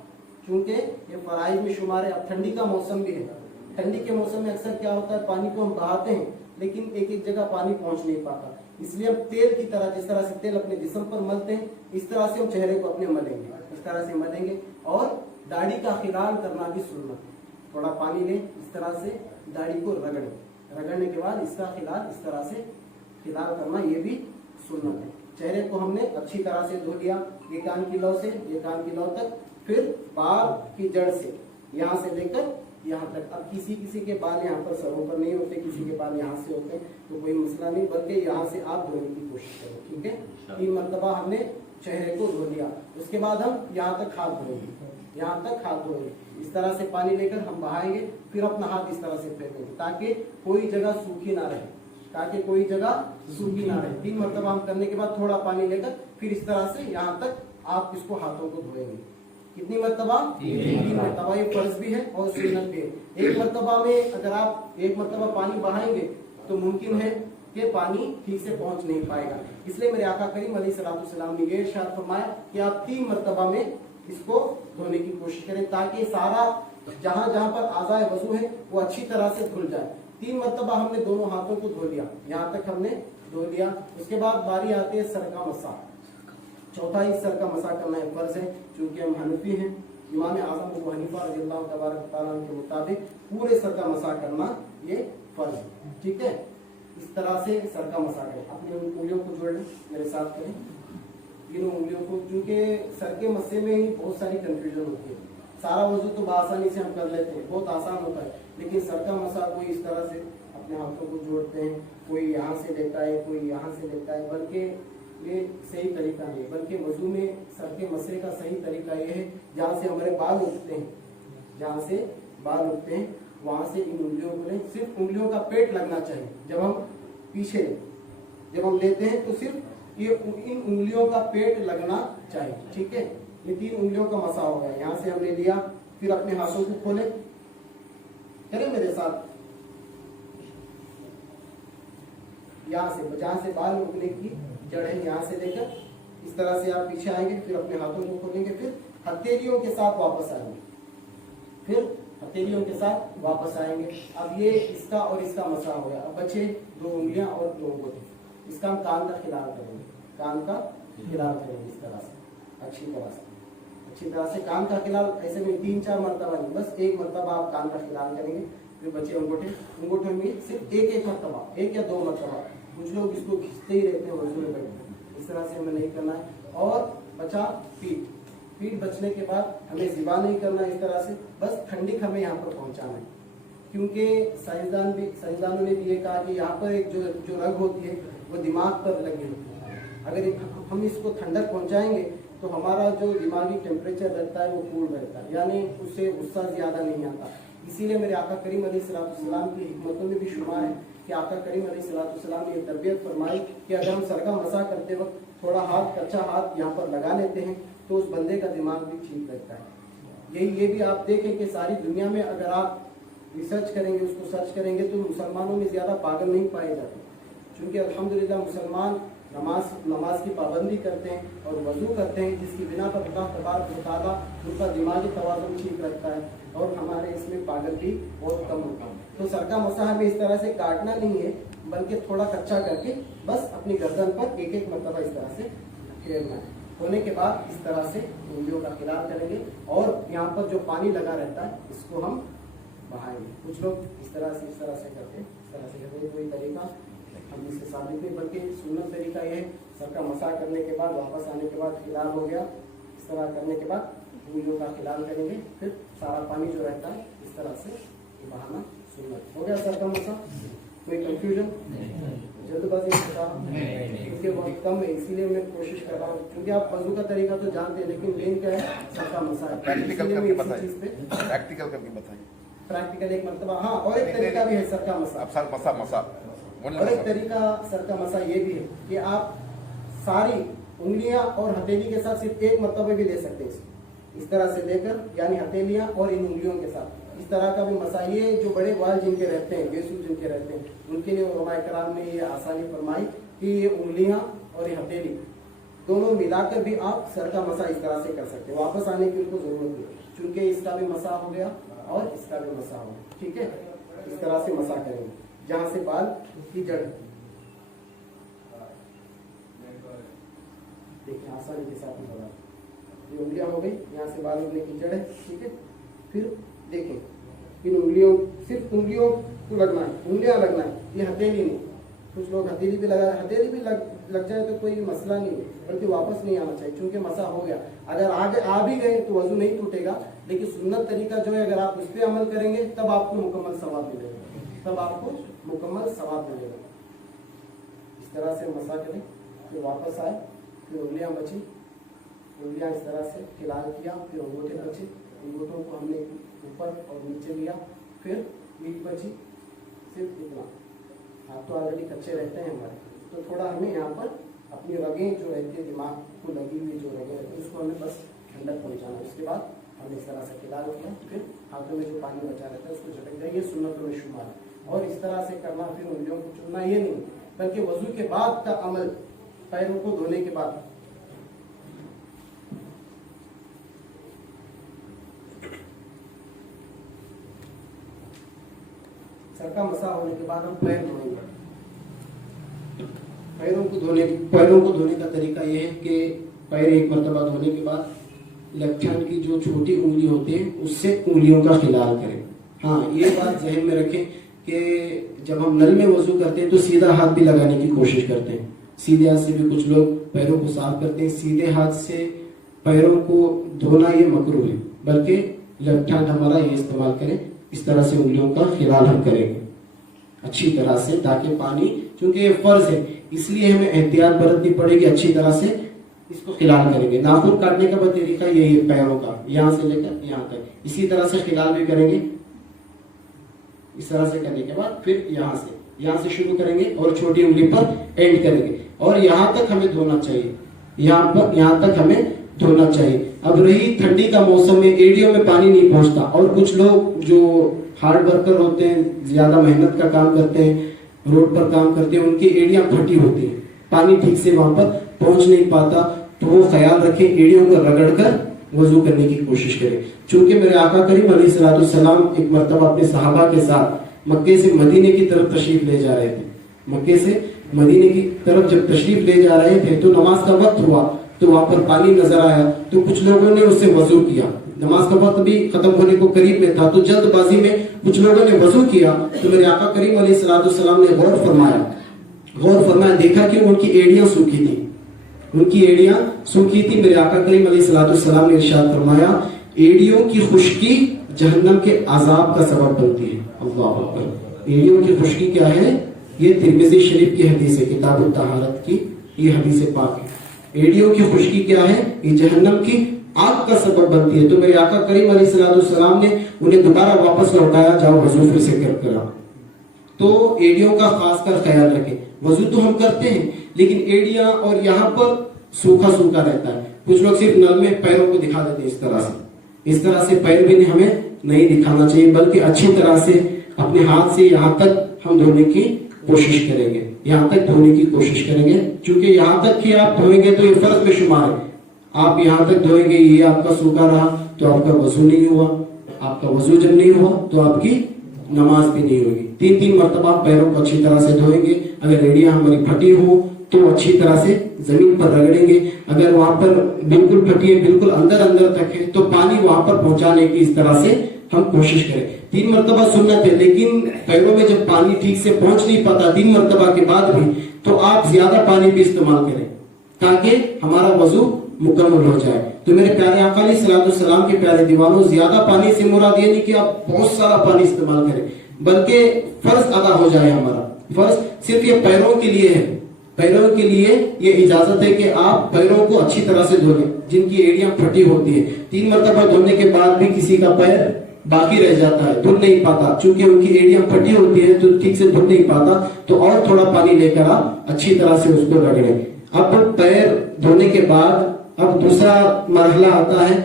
क्योंकि ये फराइज में शुमार है। अब ठंडी का मौसम भी है, ठंडी के मौसम में अक्सर क्या होता है, पानी को हम बहाते हैं लेकिन एक एक जगह पानी पहुंच नहीं पाता, इसलिए हम तेल की तरह, जिस तरह से तेल अपने जिस्म पर मलते हैं इस तरह से हम चेहरे को अपने मलेंगे, इस तरह से मलेंगे। और दाढ़ी का खिलाल करना भी सुन्नत है। थोड़ा पानी लें, इस तरह से दाढ़ी को रगड़ें, रगड़ने के बाद इसका खिलाल इस तरह से खिलाल करना, ये भी सुन्नत है। चेहरे को हमने अच्छी तरह से धो लिया, ये कान की लौ से ये कान की लौ तक, फिर बाल की जड़ से यहाँ से लेकर यहाँ तक। अब किसी किसी के बाल यहाँ पर सरों पर नहीं होते, किसी के बाल यहाँ से होते हैं, तो कोई मसला नहीं, बल्कि यहाँ से आप धोने की कोशिश करें, ठीक है। 3 मरतबा हमने चेहरे को धो लिया, उसके बाद हम यहाँ तक हाथ धोएंगे, यहाँ तक हाथ धोएंगे, इस तरह से पानी लेकर हम बहाएंगे, फिर अपना हाथ इस तरह से फेंकेंगे ताकि कोई जगह सूखी ना रहे, ताकि कोई जगह सूखी ना रहे। 3 मरतबा हम करने के बाद थोड़ा पानी लेकर फिर इस तरह से यहाँ तक आप इसको हाथों को धोएंगे। कितनी मरतबा? 3 मरतबा। ये फर्ज भी है और सुन्नत भी है। 1 मरतबा में अगर आप 1 मरतबा पानी बहाएंगे तो मुमकिन है कि पानी ठीक से पहुंच नहीं पाएगा, इसलिए मेरे आका करीम अलैहिस्सलाम ने ये इरशाद फरमाया कि आप 3 मरतबा में इसको धोने की कोशिश करें ताकि सारा जहां जहां पर आज़ाए वजू है वो अच्छी तरह से धुल जाए। 3 मरतबा हमने दोनों हाथों को धो लिया, यहाँ तक हमने धो लिया। उसके बाद बारी आती है सर का मसा। चौथा ही सर का मसा करना है फर्ज है, क्योंकि हम हनफी हैं। इमाम आजम अबू हनीफा रज़ियल्लाहु तबारक तआला के मुताबिक पूरे सर का मसा करना ये फर्ज है, ठीक है। इस तरह से सर का मसा करें, अपनी उंगलियों को जोड़ लें, मेरे साथ करें इन उंगलियों को, क्योंकि सर के मस्से में ही बहुत सारी कंफ्यूजन होती है। सारा वजू तो आसानी से हम कर लेते हैं, बहुत आसान होता है, लेकिन सर का मसा कोई इस तरह से अपने हाथों को जोड़ते हैं, कोई यहाँ से लेता है, कोई यहाँ से लेता है, बल्कि ये सही तरीका नहीं, बल्कि वजू में सर के मसले का सही तरीका ये है जहाँ से हमारे बाल उगते हैं, जहाँ से बाल उगते हैं वहां से इन उंगलियों को लें। सिर्फ उंगलियों का पेट लगना चाहिए, जब हम पीछे जब हम लेते हैं तो सिर्फ ये इन उंगलियों का पेट लगना चाहिए, ठीक है। ये 3 उंगलियों का मसा हो गया, यहाँ से हमने लिया, फिर अपने हाथों को खोले, करें मेरे साथ, यहाँ से जहाँ से बाल उगने की जड़ है यहाँ से लेकर इस तरह से आप पीछे आएंगे, फिर अपने हाथों को खोलेंगे, फिर हथेलियों के साथ वापस आएंगे, फिर हथेलियों के साथ वापस आएंगे। अब ये इसका और इसका मसा हो गया। अब बचे 2 उंगलियां और 2 अंगूठे, इसका हम कान का खिलाल करेंगे, कान का खिलाल करेंगे इस तरह से, अच्छी तरह से कान का खिलाल। ऐसे में 3-4 मरतबा नहीं, बस 1 मरतबा आप कान का खिलाल करेंगे। फिर बचे अंगूठे में सिर्फ एक मरतबा, 1 या 2 मरतबा। कुछ लोग इसको खींचते ही रहते हैं वजू में बैठे, इस तरह से हमें नहीं करना है। और बचा पीठ बचने के बाद हमें ज़िबा नहीं करना इस तरह से, बस ठंडिक हमें यहाँ पर पहुँचाना है, क्योंकि साइंसदानों ने भी ये कहा कि यहाँ पर एक जो रग होती है वो दिमाग पर लगी होती है। अगर हम इसको ठंडक पहुँचाएंगे तो हमारा जो दिमागी टेम्परेचर रहता है वो कूल रहता है, यानी उससे गुस्सा ज़्यादा नहीं आता। इसीलिए मेरे आका करीम अलैहिस्सलाम की हिकमतों में भी शुमार है कि आका करीम अलैहिस्सलाम ने ये तरबियत फरमाई कि अगर हम सर का मसा करते वक्त थोड़ा कच्चा हाथ यहाँ पर लगा लेते हैं तो उस बंदे का दिमाग भी ठीक रहता है। ये भी आप देखें कि सारी दुनिया में अगर आप रिसर्च करेंगे, उसको सर्च करेंगे, तो मुसलमानों में ज़्यादा पागल नहीं पाए जाते, क्योंकि अल्हम्दुलिल्लाह मुसलमान नमाज की पाबंदी करते हैं और वजू करते हैं, जिसकी बिना पर अल्लाह तबारक व तआला उनका दिमागी तवाज़ुन ठीक रखता है और हमारे इसमें पागल भी बहुत कम होता है। तो सर का मसा हमें इस तरह से काटना नहीं है, बल्कि थोड़ा कच्चा करके बस अपनी गर्दन पर 1-1 मरतबा इस तरह से फेरना है। होने के बाद इस तरह से उंगलियों का खिलाल करेंगे और यहाँ पर जो पानी लगा रहता है इसको हम बहाएंगे। कुछ लोग इस तरह से करते हैं, कोई तरीका हम इससे साबित नहीं, बल्कि सुन्नत तरीका यह है, सर का मसा करने के बाद वापस आने के बाद खिलाल हो गया, इस तरह करने के बाद उंगलियों का खिलाल करेंगे, फिर सारा पानी जो रहता है इस तरह से बहाना सुन्नत हो गया। सर का मसा, कोई कंफ्यूजन, जल्दबाजी क्योंकि वक्त कम है, इसीलिए मैं कोशिश कर रहा हूँ, क्योंकि आप वजू का तरीका तो जानते हैं, लेकिन मेन क्या है, सर का मसा है। प्रैक्टिकल करके बताइए। प्रैक्टिकल एक मरतबा, हाँ, और एक तरीका भी है सर का मसा। और एक तरीका सर का मसा ये भी है कि आप सारी उंगलियां और हथेली के साथ सिर्फ 1 मरतबा भी ले सकते हैं। इस तरह से लेकर यानी हथेलियां और इन उंगलियों के साथ इस तरह का भी मसा, ये जो बड़े बाल जिनके रहते हैं, बेसुध जिनके रहते हैं, उनके लिए उलमाए कराम ने ये आसानी फरमाई कि ये उंगलियां और ये हथेली दोनों मिलाकर भी आप सर का मसा इस तरह से कर सकते हैं। वापस आने की उनको जरूरत नहीं, क्योंकि इसका भी मसा हो गया और इसका भी मसा हो गया। ठीक है, इस तरह से मसा करेंगे जहां से बाल की जड़, देखिए आसानी के साथ ही बना, ये उंगलियां हो गई, यहाँ से बाल उगने की जड़ है। ठीक है, फिर देखें इन उंगलियों, सिर्फ उंगलियों को लगना है, उंगलियां लगना है, ये हथेली नहीं। कुछ लोग हथेली भी लगा, हथेली भी लग जाए तो कोई मसला नहीं है, बल्कि वापस नहीं आना चाहिए, क्योंकि मसा हो गया। अगर आगे आ भी गए तो वजू नहीं टूटेगा, लेकिन सुन्नत तरीका जो है अगर आप उस पर अमल करेंगे तब आपको मुकम्मल सवाब मिलेगा, तब आपको मुकम्मल सवाब मिलेगा। इस तरह से मसा करें, फिर वापस आए, फिर उंगलियां बची, उंगलियां इस तरह से खिलाल किया, फिर अंगूठे बचे, अंगूठों को हमने ऊपर और नीचे लिया, फिर ईट बची, सिर्फ इतना। हाथ तो ऑलरेडी कच्चे रहते हैं हमारे, तो थोड़ा हमें यहाँ पर अपनी रगें जो रहती है, दिमाग को लगी हुई जो रगें रहती है, उसको हमें बस ठंडक पहुँचाना। उसके बाद हमने इस तरह से खिलाल किया, फिर हाथों में जो पानी बचा रहता है उसको झटक दिया, ये सुन्नतों में शुमार है। और इस तरह से करना, फिर उंगलियों को चुनना, ये नहीं, बल्कि वजू के बाद का अमल, पैरों को धोने के बाद। सर का मसा होने के बाद हम पैर धोएंगे। पैरों को धोने का तरीका यह है कि पैर एक मरतबा धोने के बाद लेफ्ट हैंड की जो छोटी उंगली होती है उससे उंगलियों का खिलाल करें। हाँ, ये बात जहन में रखें कि जब हम नल में वजू करते हैं तो सीधा हाथ भी लगाने की कोशिश करते हैं। सीधे हाथ से भी कुछ लोग पैरों को साफ करते हैं। सीधे हाथ से पैरों को धोना ये मकरूह है, बल्कि लेफ्ट हैंड हमारा ये इस्तेमाल करें। इस तरह से उंगलियों का खिलाल हम करेंगे अच्छी तरह से, ताकि पानी, क्योंकि ये फर्ज है इसलिए हमें एहतियात बरतनी पड़ेगी। अच्छी तरह से इसको खिलाल करेंगे। नाखून काटने का तरीका यही है, पैरों का यहाँ से लेकर यहाँ तक, इसी तरह से खिलाल भी करेंगे। इस तरह से करने के बाद फिर यहाँ से शुरू करेंगे और छोटी उंगली पर एंड करेंगे, और यहाँ तक हमें धोना चाहिए, यहाँ तक हमें धोना चाहिए। अब रही ठंडी का मौसम में एड़ियों में पानी नहीं पहुंचता, और कुछ लोग जो हार्ड वर्कर होते हैं, ज्यादा मेहनत का काम करते हैं, रोड पर काम करते हैं, उनकी एड़ियां फटी होती हैं, पानी ठीक से वहां पर पहुंच नहीं पाता, तो वो ख्याल रखें, एड़ियों को रगड़कर वजू करने की कोशिश करें। चूंकि मेरे आका करीम अलैहिस्सलाम एक मरतबा अपने सहाबा के साथ मक्के से मदीने की तरफ तशरीफ ले जा रहे थे। मक्के से मदीने की तरफ जब तशरीफ ले जा रहे थे तो नमाज का वक्त हुआ, तो वहां पर पानी नजर आया, तो कुछ लोगों ने उससे वजू किया। नमाज का वक्त भी खत्म होने को करीब में था, तो जल्दबाजी में कुछ लोगों ने वजू किया। तो मेरे आका करीम अलैहिस्सलाम ने गौर फरमाया, देखा कि उनकी एड़ियां सूखी थी, मेरे आका करीम अलैहिस्सलाम ने इरशाद फरमाया, एड़ियों की खुश्की जहन्नम के अजाब का सबब बनती है। अल्लाह अकबर। एड़ियों की खुश्की क्या है? ये तिर्मिज़ी शरीफ की हदीस है, किताबुत तहारत की ये हदीस पाक है। एड़ियों की खुश्की क्या है? ये जहन्नम की आग का सबब बनती है। तो मेरे आका करीम अलैहिस्सलाम ने उन्हें दोबारा वापस लौटाया, जाओ वजू फिर से कर। तो एड़ियों का खास कर ख्याल रखें। वजू तो हम करते हैं, लेकिन एड़ियां और यहाँ पर सूखा रहता है। कुछ लोग सिर्फ नल में पैरों को दिखा देते हैं। इस तरह से पैर भी हमें नहीं दिखाना चाहिए, बल्कि अच्छी तरह से अपने हाथ से यहाँ तक हम धोने की कोशिश करेंगे, क्योंकि यहाँ तक ही आप धोएंगे तो ये फर्ज में शुमार है। आप यहाँ तक धोएंगे, ये आपका सूखा रहा तो आपका वजू नहीं हुआ। आपका वजू जब नहीं हुआ तो आपकी नमाज भी नहीं होगी। 3 मरतबा पैरों को अच्छी तरह से धोएंगे। अगर एड़ियां हमारी फटी हो तो अच्छी तरह से जमीन पर रगड़ेंगे। अगर वहां पर बिल्कुल फटी है, बिल्कुल अंदर तक है, तो पानी वहां पर पहुंचाने की इस तरह से हम कोशिश करें। 3 मरतबा सुन्नत है, लेकिन पैरों में जब पानी ठीक से पहुंच नहीं पाता 3 मरतबा के बाद भी, तो आप ज्यादा पानी भी इस्तेमाल करें ताकि हमारा वजू मुकम्मल हो जाए। तो मेरे प्यारे आका अलैहिस्सलाम के प्यारे दीवानों, ज्यादा पानी से मुराद ये नहीं कि आप बहुत सारा पानी इस्तेमाल करें, बल्कि फर्ज अदा हो जाए। हमारा फर्ज सिर्फ ये पैरों के लिए है। पैरों के लिए ये इजाजत है कि आप पैरों को अच्छी तरह से धो लें, जिनकी एड़ियां फटी होती है। 3 मरतबा धोने के बाद भी किसी का पैर बाकी रह जाता है, धुल नहीं पाता, चूंकि उनकी एड़ियां फटी होती है तो ठीक से धुल नहीं पाता, तो और थोड़ा पानी लेकर आप अच्छी तरह से उसको रगड़ें। अब पैर धोने के बाद अब दूसरा मरहला आता है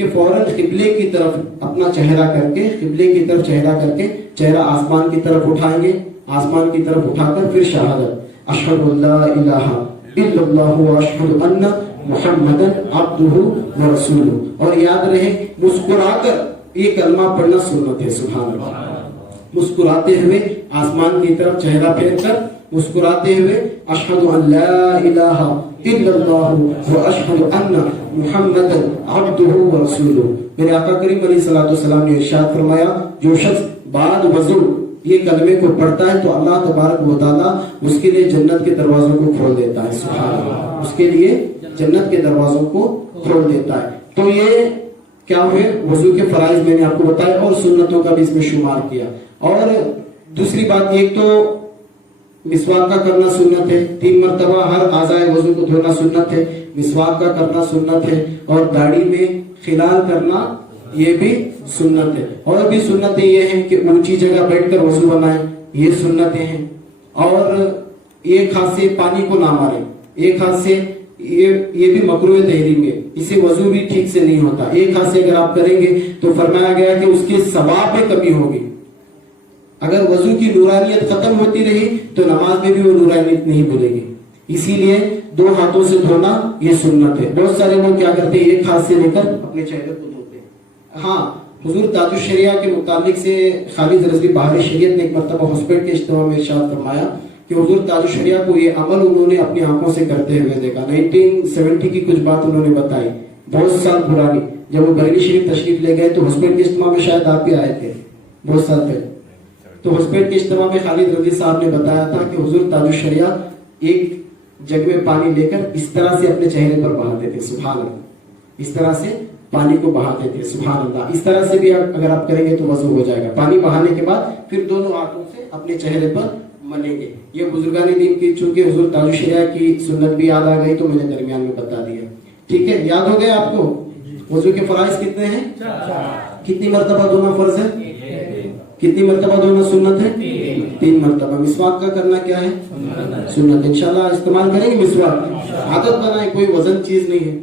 کہ فوراً قبلے کی طرف اپنا چہرہ کر کے قبلے کی طرف چہرہ کر کے چہرہ آسمان کی طرف اٹھائیں گے. آسمان کی طرف اٹھا کر پھر شہادت اشہد ان لا الہ الا اللہ واشہد ان محمدا عبدہ ورسولہ. اور یاد رہے مسکرا کر یہ کلمہ پڑھنا سنت ہے. سبحان اللہ. مسکراتے ہوئے آسمان کی طرف چہرہ پھیر کر مسکراتے ہوئے اشہد ان لا الہ الا اللہ واشہد ان محمدا عبدہ ورسولہ. میرے آقا کریم علیہ الصلوۃ والسلام نے ارشاد فرمایا جو شخص بعد وضو یہ کلمے کو پڑھتا ہے تو اللہ تبارک و تعالیٰ اس کے لیے جنت کے دروازوں کو کھول دیتا ہے. سبحان اللہ. اس کے لیے جنت کے دروازوں کو کھول دیتا ہے. تو یہ کیا ہوئے وضو کے فرائض میں نے آپ کو بتایا اور سنتوں کا بھی اس میں شمار کیا. اور دوسری بات ایک تو مسواک کا کرنا سنت ہے. 3 مرتبہ ہر اعضائے وضو کو دھونا سنت ہے. مسواک کا کرنا سنت ہے. اور داڑھی میں خلال کرنا یہ بھی سنت ہے. اور بھی سنتیں یہ ہیں کہ اونچی جگہ بیٹھ کر وضو بنائیں, یہ سنتیں ہیں. اور ایک ہاتھ سے پانی کو نہ ماریں, ایک ہاتھ سے یہ بھی مکروہ تحریم ہے. اسے وضو بھی ٹھیک سے نہیں ہوتا. ایک ہاتھ سے اگر آپ کریں گے تو فرمایا گیا کہ اس کے ثواب میں کمی ہوگی. اگر وضو کی نورانیت ختم ہوتی رہی تو نماز میں بھی وہ نورانیت نہیں ملے گی. اسی لیے 2 ہاتھوں سے دھونا یہ سنت ہے. بہت سارے لوگ کیا کرتے ہیں ایک ہاتھ سے لے کر اپنے چہرے کو دھوتے ہیں. ہاں حضور تاج الشریعہ کے متعلق سے خالد رضوی بہار شریعت نے ایک مرتبہ ہاسپٹل کے اجتماع میں ارشاد فرمایا کہ حضور تاج الشریعہ کو یہ عمل انہوں نے اپنی آنکھوں سے کرتے ہوئے دیکھا. 1970 کی کچھ بات انہوں نے بتائی, بہت سال پرانی. جب وہ بریلی شریف تشریف لے گئے تو ہاسپٹل کے اجتماع میں شاید آپ بھی آئے تھے بہت سال پہلے. تو ہاسپٹل کے اجتماع میں خالد رضوی صاحب نے بتایا تھا کہ حضور تاج الشریعہ ایک جگ میں پانی لے کر اس طرح سے اپنے چہرے پر بہاتے تھے. سبحان اللہ. اس طرح سے پانی کو بہاتے تھے. سبحان اللہ. اس طرح سے بھی اگر آپ کریں گے تو وضو ہو جائے گا. پانی بہانے کے بعد پھر دونوں ہاتھوں سے اپنے چہرے پر ملیں گے. یہ بزرگان دین کی چونکہ حضور تاج الشریعہ کی سنت بھی یاد آ گئی تو میں نے درمیان میں بتا دیا. ٹھیک ہے, یاد ہو گیا آپ کو. وضو کے فرائض کتنے ہیں؟ 4. کتنی مرتبہ دھونا فرض ہے؟ کتنی مرتبہ دھونا سنت ہے؟ 3 مرتبہ. مسواک کا کرنا کیا ہے؟ سنت. انشاءاللہ استعمال کریں گے مسواک. عادت بنائیں, کوئی وزن چیز نہیں ہے.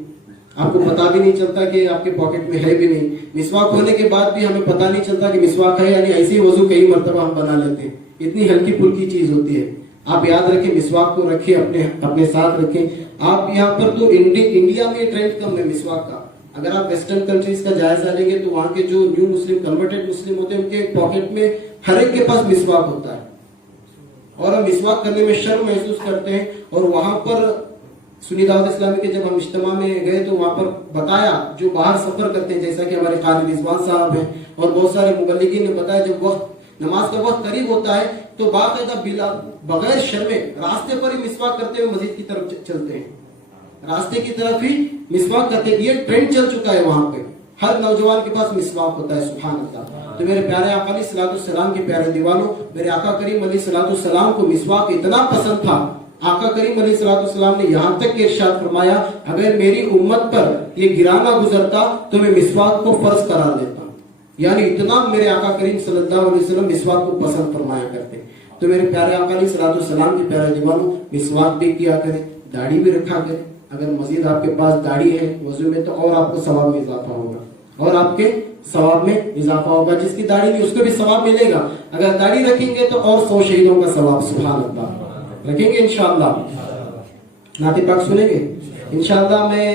آپ کو پتا بھی نہیں چلتا کہ آپ کے پاکٹ میں ہے بھی نہیں. مسواک ہونے کے بعد بھی ہمیں پتا نہیں چلتا کہ مسواک ہے, یعنی ایسے ہی وضو کئی مرتبہ ہم بنا لیتے ہیں. اتنی ہلکی پھلکی چیز ہوتی ہے. آپ یاد رکھیں مسواک کو رکھیں اپنے ساتھ رکھیں. آپ یہاں پر تو انڈیا میں ٹرینڈ کم ہے مسواک کا. اگر آپ ویسٹرن کنٹریز کا جائزہ لیں گے تو وہاں کے جو نیو مسلم کنورٹڈ مسلم ہوتے ہیں ان کے پاکٹ میں ہر ایک کے پاس مسواک ہوتا ہے. اور ہم مسواک کرنے میں شرم محسوس کرتے ہیں. اور وہاں پر سنی دعوت اسلامی کے جب ہم اجتماع میں گئے تو وہاں پر بتایا جو باہر سفر کرتے ہیں جیسا کہ ہمارے قاری رضوان صاحب ہیں اور بہت سارے مبلغین نے بتایا جب وقت نماز کا وقت قریب ہوتا ہے تو باقاعدہ بغیر شرمے راستے پر ہی مسواک کرتے ہوئے مسجد کی طرف چلتے ہیں. راستے کی طرف ہی مسواک کرتے ہیں. یہ ٹرینڈ چل چکا ہے وہاں پہ. ہر نوجوان کے پاس مسواک ہوتا ہے. سبحان اللہ. تو میرے پیارے آقا علیہ الصلوۃ والسلام کے پیارے دیوانوں, میرے آقا کریم علیہ الصلوۃ والسلام کو مسواک اتنا پسند تھا. آقا کریم علیہ الصلوۃ والسلام نے یہاں تک کہ ارشاد فرمایا اگر میری امت پر یہ گرانا گزرتا تو میں مسواک کو فرض قرار دیتا. یعنی اتنا میرے آقا کریم صلی اللہ علیہ وسلم مسواک کو پسند فرمایا کرتے. تو میرے پیارے آقا علیہ الصلوۃ والسلام کے پیارے دیوانوں, مسواک بھی کیا کریں, داڑھی بھی رکھا کریں. اگر مزید آپ کے پاس داڑھی ہے وضو میں تو اور آپ کو ثواب میں اضافہ ہوگا, اور آپ کے ثواب میں اضافہ ہوگا. جس کی داڑھی نہیں اس کو بھی ثواب ملے گا. اگر داڑھی رکھیں گے تو اور 100 شہیدوں کا ثواب. سبحان اللہ. رکھیں گے انشاءاللہ. نعت پاک سنیں گے انشاءاللہ. میں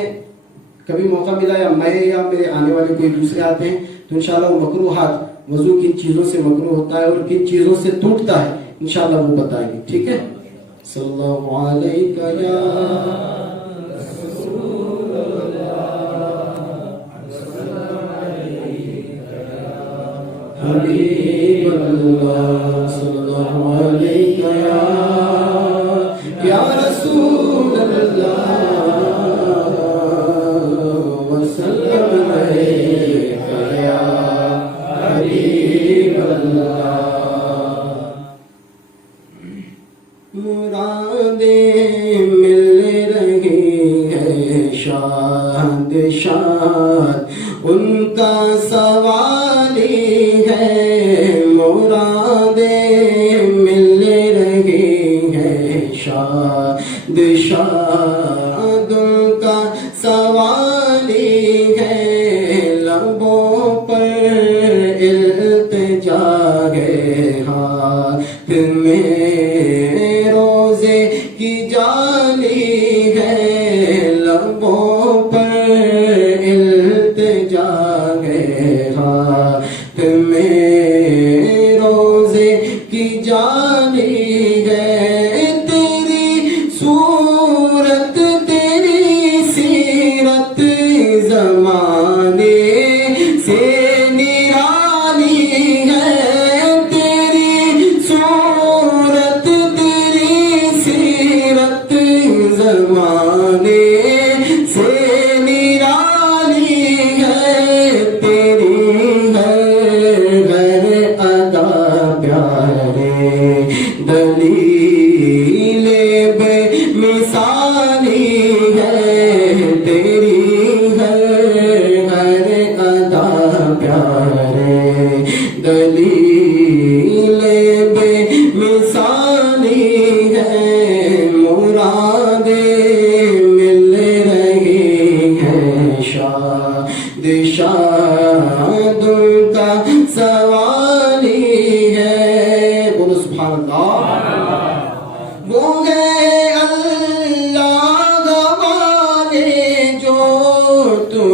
کبھی موقع ملا یا میں یا میرے آنے والے کوئی دوسرے آتے ہیں تو انشاءاللہ وہ مکروہات وضو کن چیزوں سے مکروہ ہوتا ہے اور کن چیزوں سے ٹوٹتا ہے انشاءاللہ وہ بتائیں گے. ٹھیک ہے. صلی اللہ علیہ یا حبیب اللہ صلی اللہ علیہ یا رسول اللہ وسلم علیہ یا حبیب اللہ. مرادیں مل رہی ہے شاد شاد ان کا سوال ہے. مرادیں مل رہی ہے شاد شاد ان کا سوال ہے.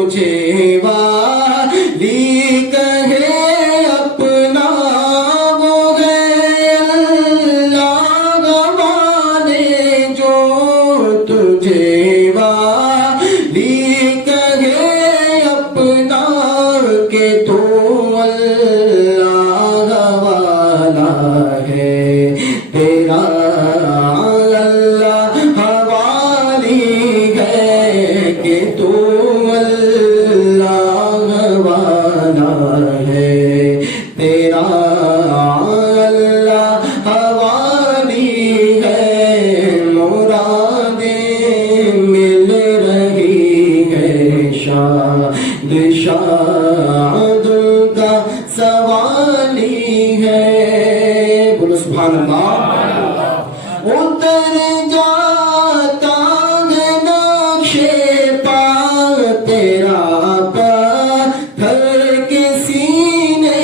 तुझे वाली कहे अपना वो है अल्लाह वाले जो तुझे वाली कहे अपना के तू अल्लाह वाला है तेरा अल्लाह वाली है कि तू अल्लाह वाला है तेरा अल्लाह वाली है मुरादें मिल रही है शाद शादुल का सवाली है बोलो सुभान अल्लाह उतर जाता है नक्शे पा तेरा पत्थर के सीने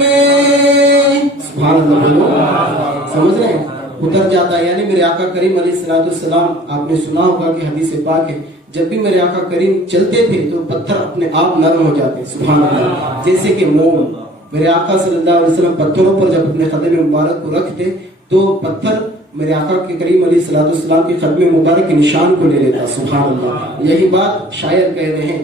में सुभान अल्लाह बोलो समझ रहे हैं उतर जाता है यानी मेरे आका करीम अलैहिस्सलाम आपने सुना होगा कि हदीस पाक है जब भी मेरे आका करीम चलते थे तो पत्थर अपने आप नरम हो जाते सुभान अल्लाह जैसे कि मोम मेरे आका सल्लल्लाहु अलैहि वसल्लम पत्थरों पर जब अपने कदम मुबारक को रखते तो पत्थर मेरे आका के करीम अलैहिस्सलाम के कदम मुबारक के निशान को ले लेता सुभान अल्लाह यही बात शायर कह रहे हैं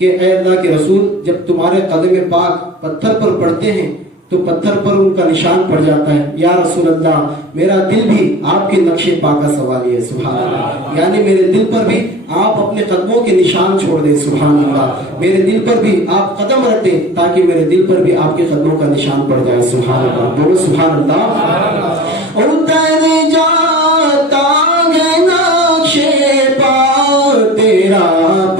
कि ऐ अल्लाह के रसूल जब तुम्हारे कदम पाक पत्थर पर पड़ते हैं तो पत्थर पर उनका निशान पड़ जाता है या रसूल अल्लाह मेरा दिल भी आपके नक्शे पा का सवाली है सुभान अल्लाह यानी मेरे दिल पर भी आप अपने कदमों के निशान छोड़ दें सुभान अल्लाह मेरे दिल पर भी आप कदम रख दें ताकि मेरे दिल पर भी आपके कदमों का निशान पड़ जाए सुभान अल्लाह बोलो सुभान अल्लाह उतर जाता है नक्शे पा तेरा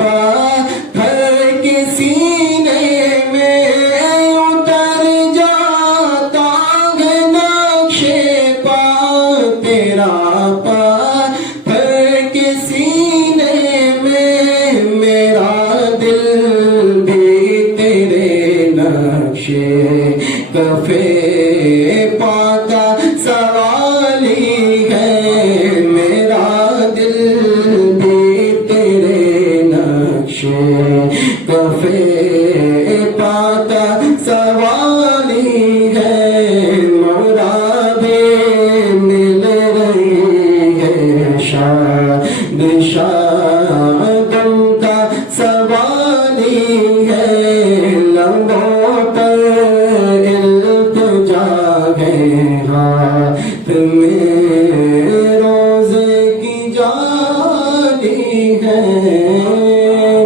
पत्थर के सीने में उतर जाता है नक्शे पा तेरा पत्थर के सीने में मेरा दिल भी तेरे नक्शे कफे पाका सवाली है मेरा दिल भी तेरे नक्शे कफे पाका सवाली है मुरादें मिल रही है शाद शादुल का सवाली है लबों पर इल्तिजा है हाथ में रोज़े की जाली है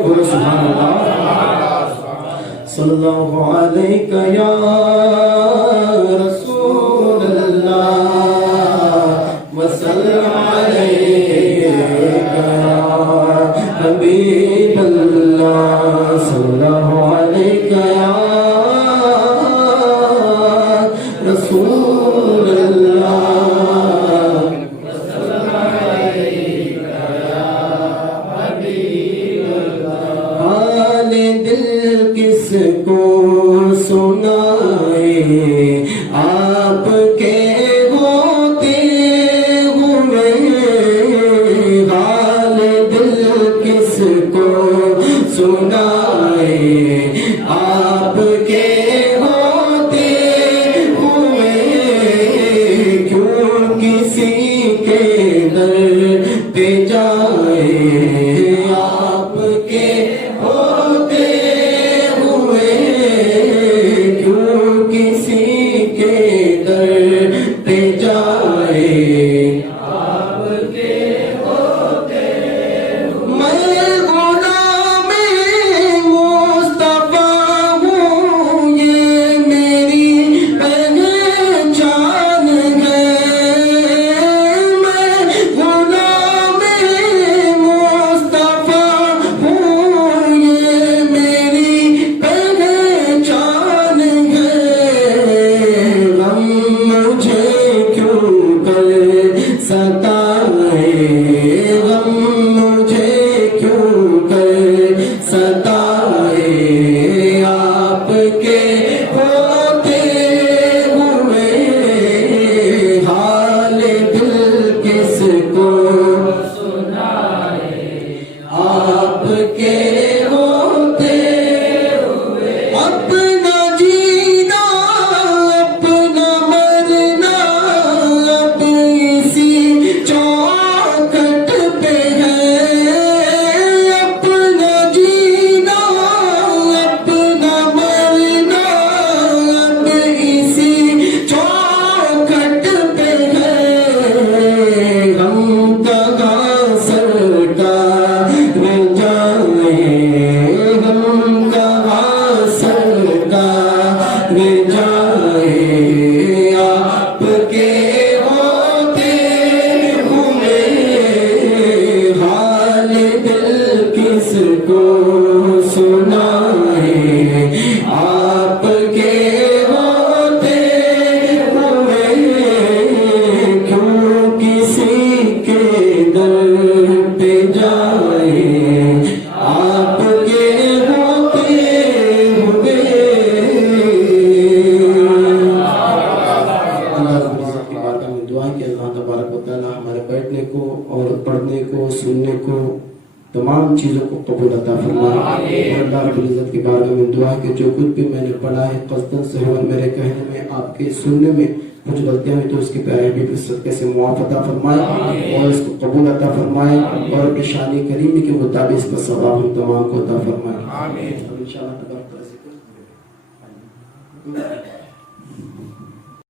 बोलो सुभान अल्लाह सल्लल्लाहु अलैहि या रसूल अल्लाह वसल्लम अलैका या हबीब अल्लाह सल्लल्लाहु अलैका या रसूल अल्लाह हाल दिल किसको सुनाए आपके होते हुए हाल दिल किसको सुनाए आपके होते हुए क्यों किसी के दर पे जाए आपके होते हुए क्यों किसी के दर पे जाए आपके होते मैं गुलाम मुस्तफा हूँ ये मेरी पहचान है मैं गुलाम मुस्तफा हूँ ये मेरी पहचान है गम मुझे क्यों कर सताए गम मुझे क्यों कर सताए आपके होते हुए हाल दिल किसको सुनाए आपके होते होते हुए अपना जीना अपना मरना अब इसी चौखट पे है। अपना जीना अपना मरना अब इसी चौखट पे है। हम कहाँ सरकार जाए हम कहाँ सरकार जाए आपके होते हुए हाल दिल किसको सुनाए। आपके होते हुए क्यों किसी के दर पे जाए। आपके होते हुए अल्लाह रब्बुल इज्जत की बारगाह में दुआ है कि अल्लाह तबारक व तआला हमारे बैठने को और पढ़ने को सुनने को तमाम चीज़ों को कबूल अता फरमाए। और अल्लाह रब्बुल इज्जत की बारगाह में दुआ है कि जो कुछ भी मैंने पढ़ा है क़स्दन से और मेरे कहने में आपके सुनने में कुछ गलतियां हुई तो उसके प्यारे हबीब के सदक़े से मुआफ़ अता फरमाए और इसको कबूल अता फरमाए और अपनी शान करीमी के मुताबिक इसका सवाब हम तमाम को अता फरमाए। आमीन। इंशाअल्लाह तबारक व तआला से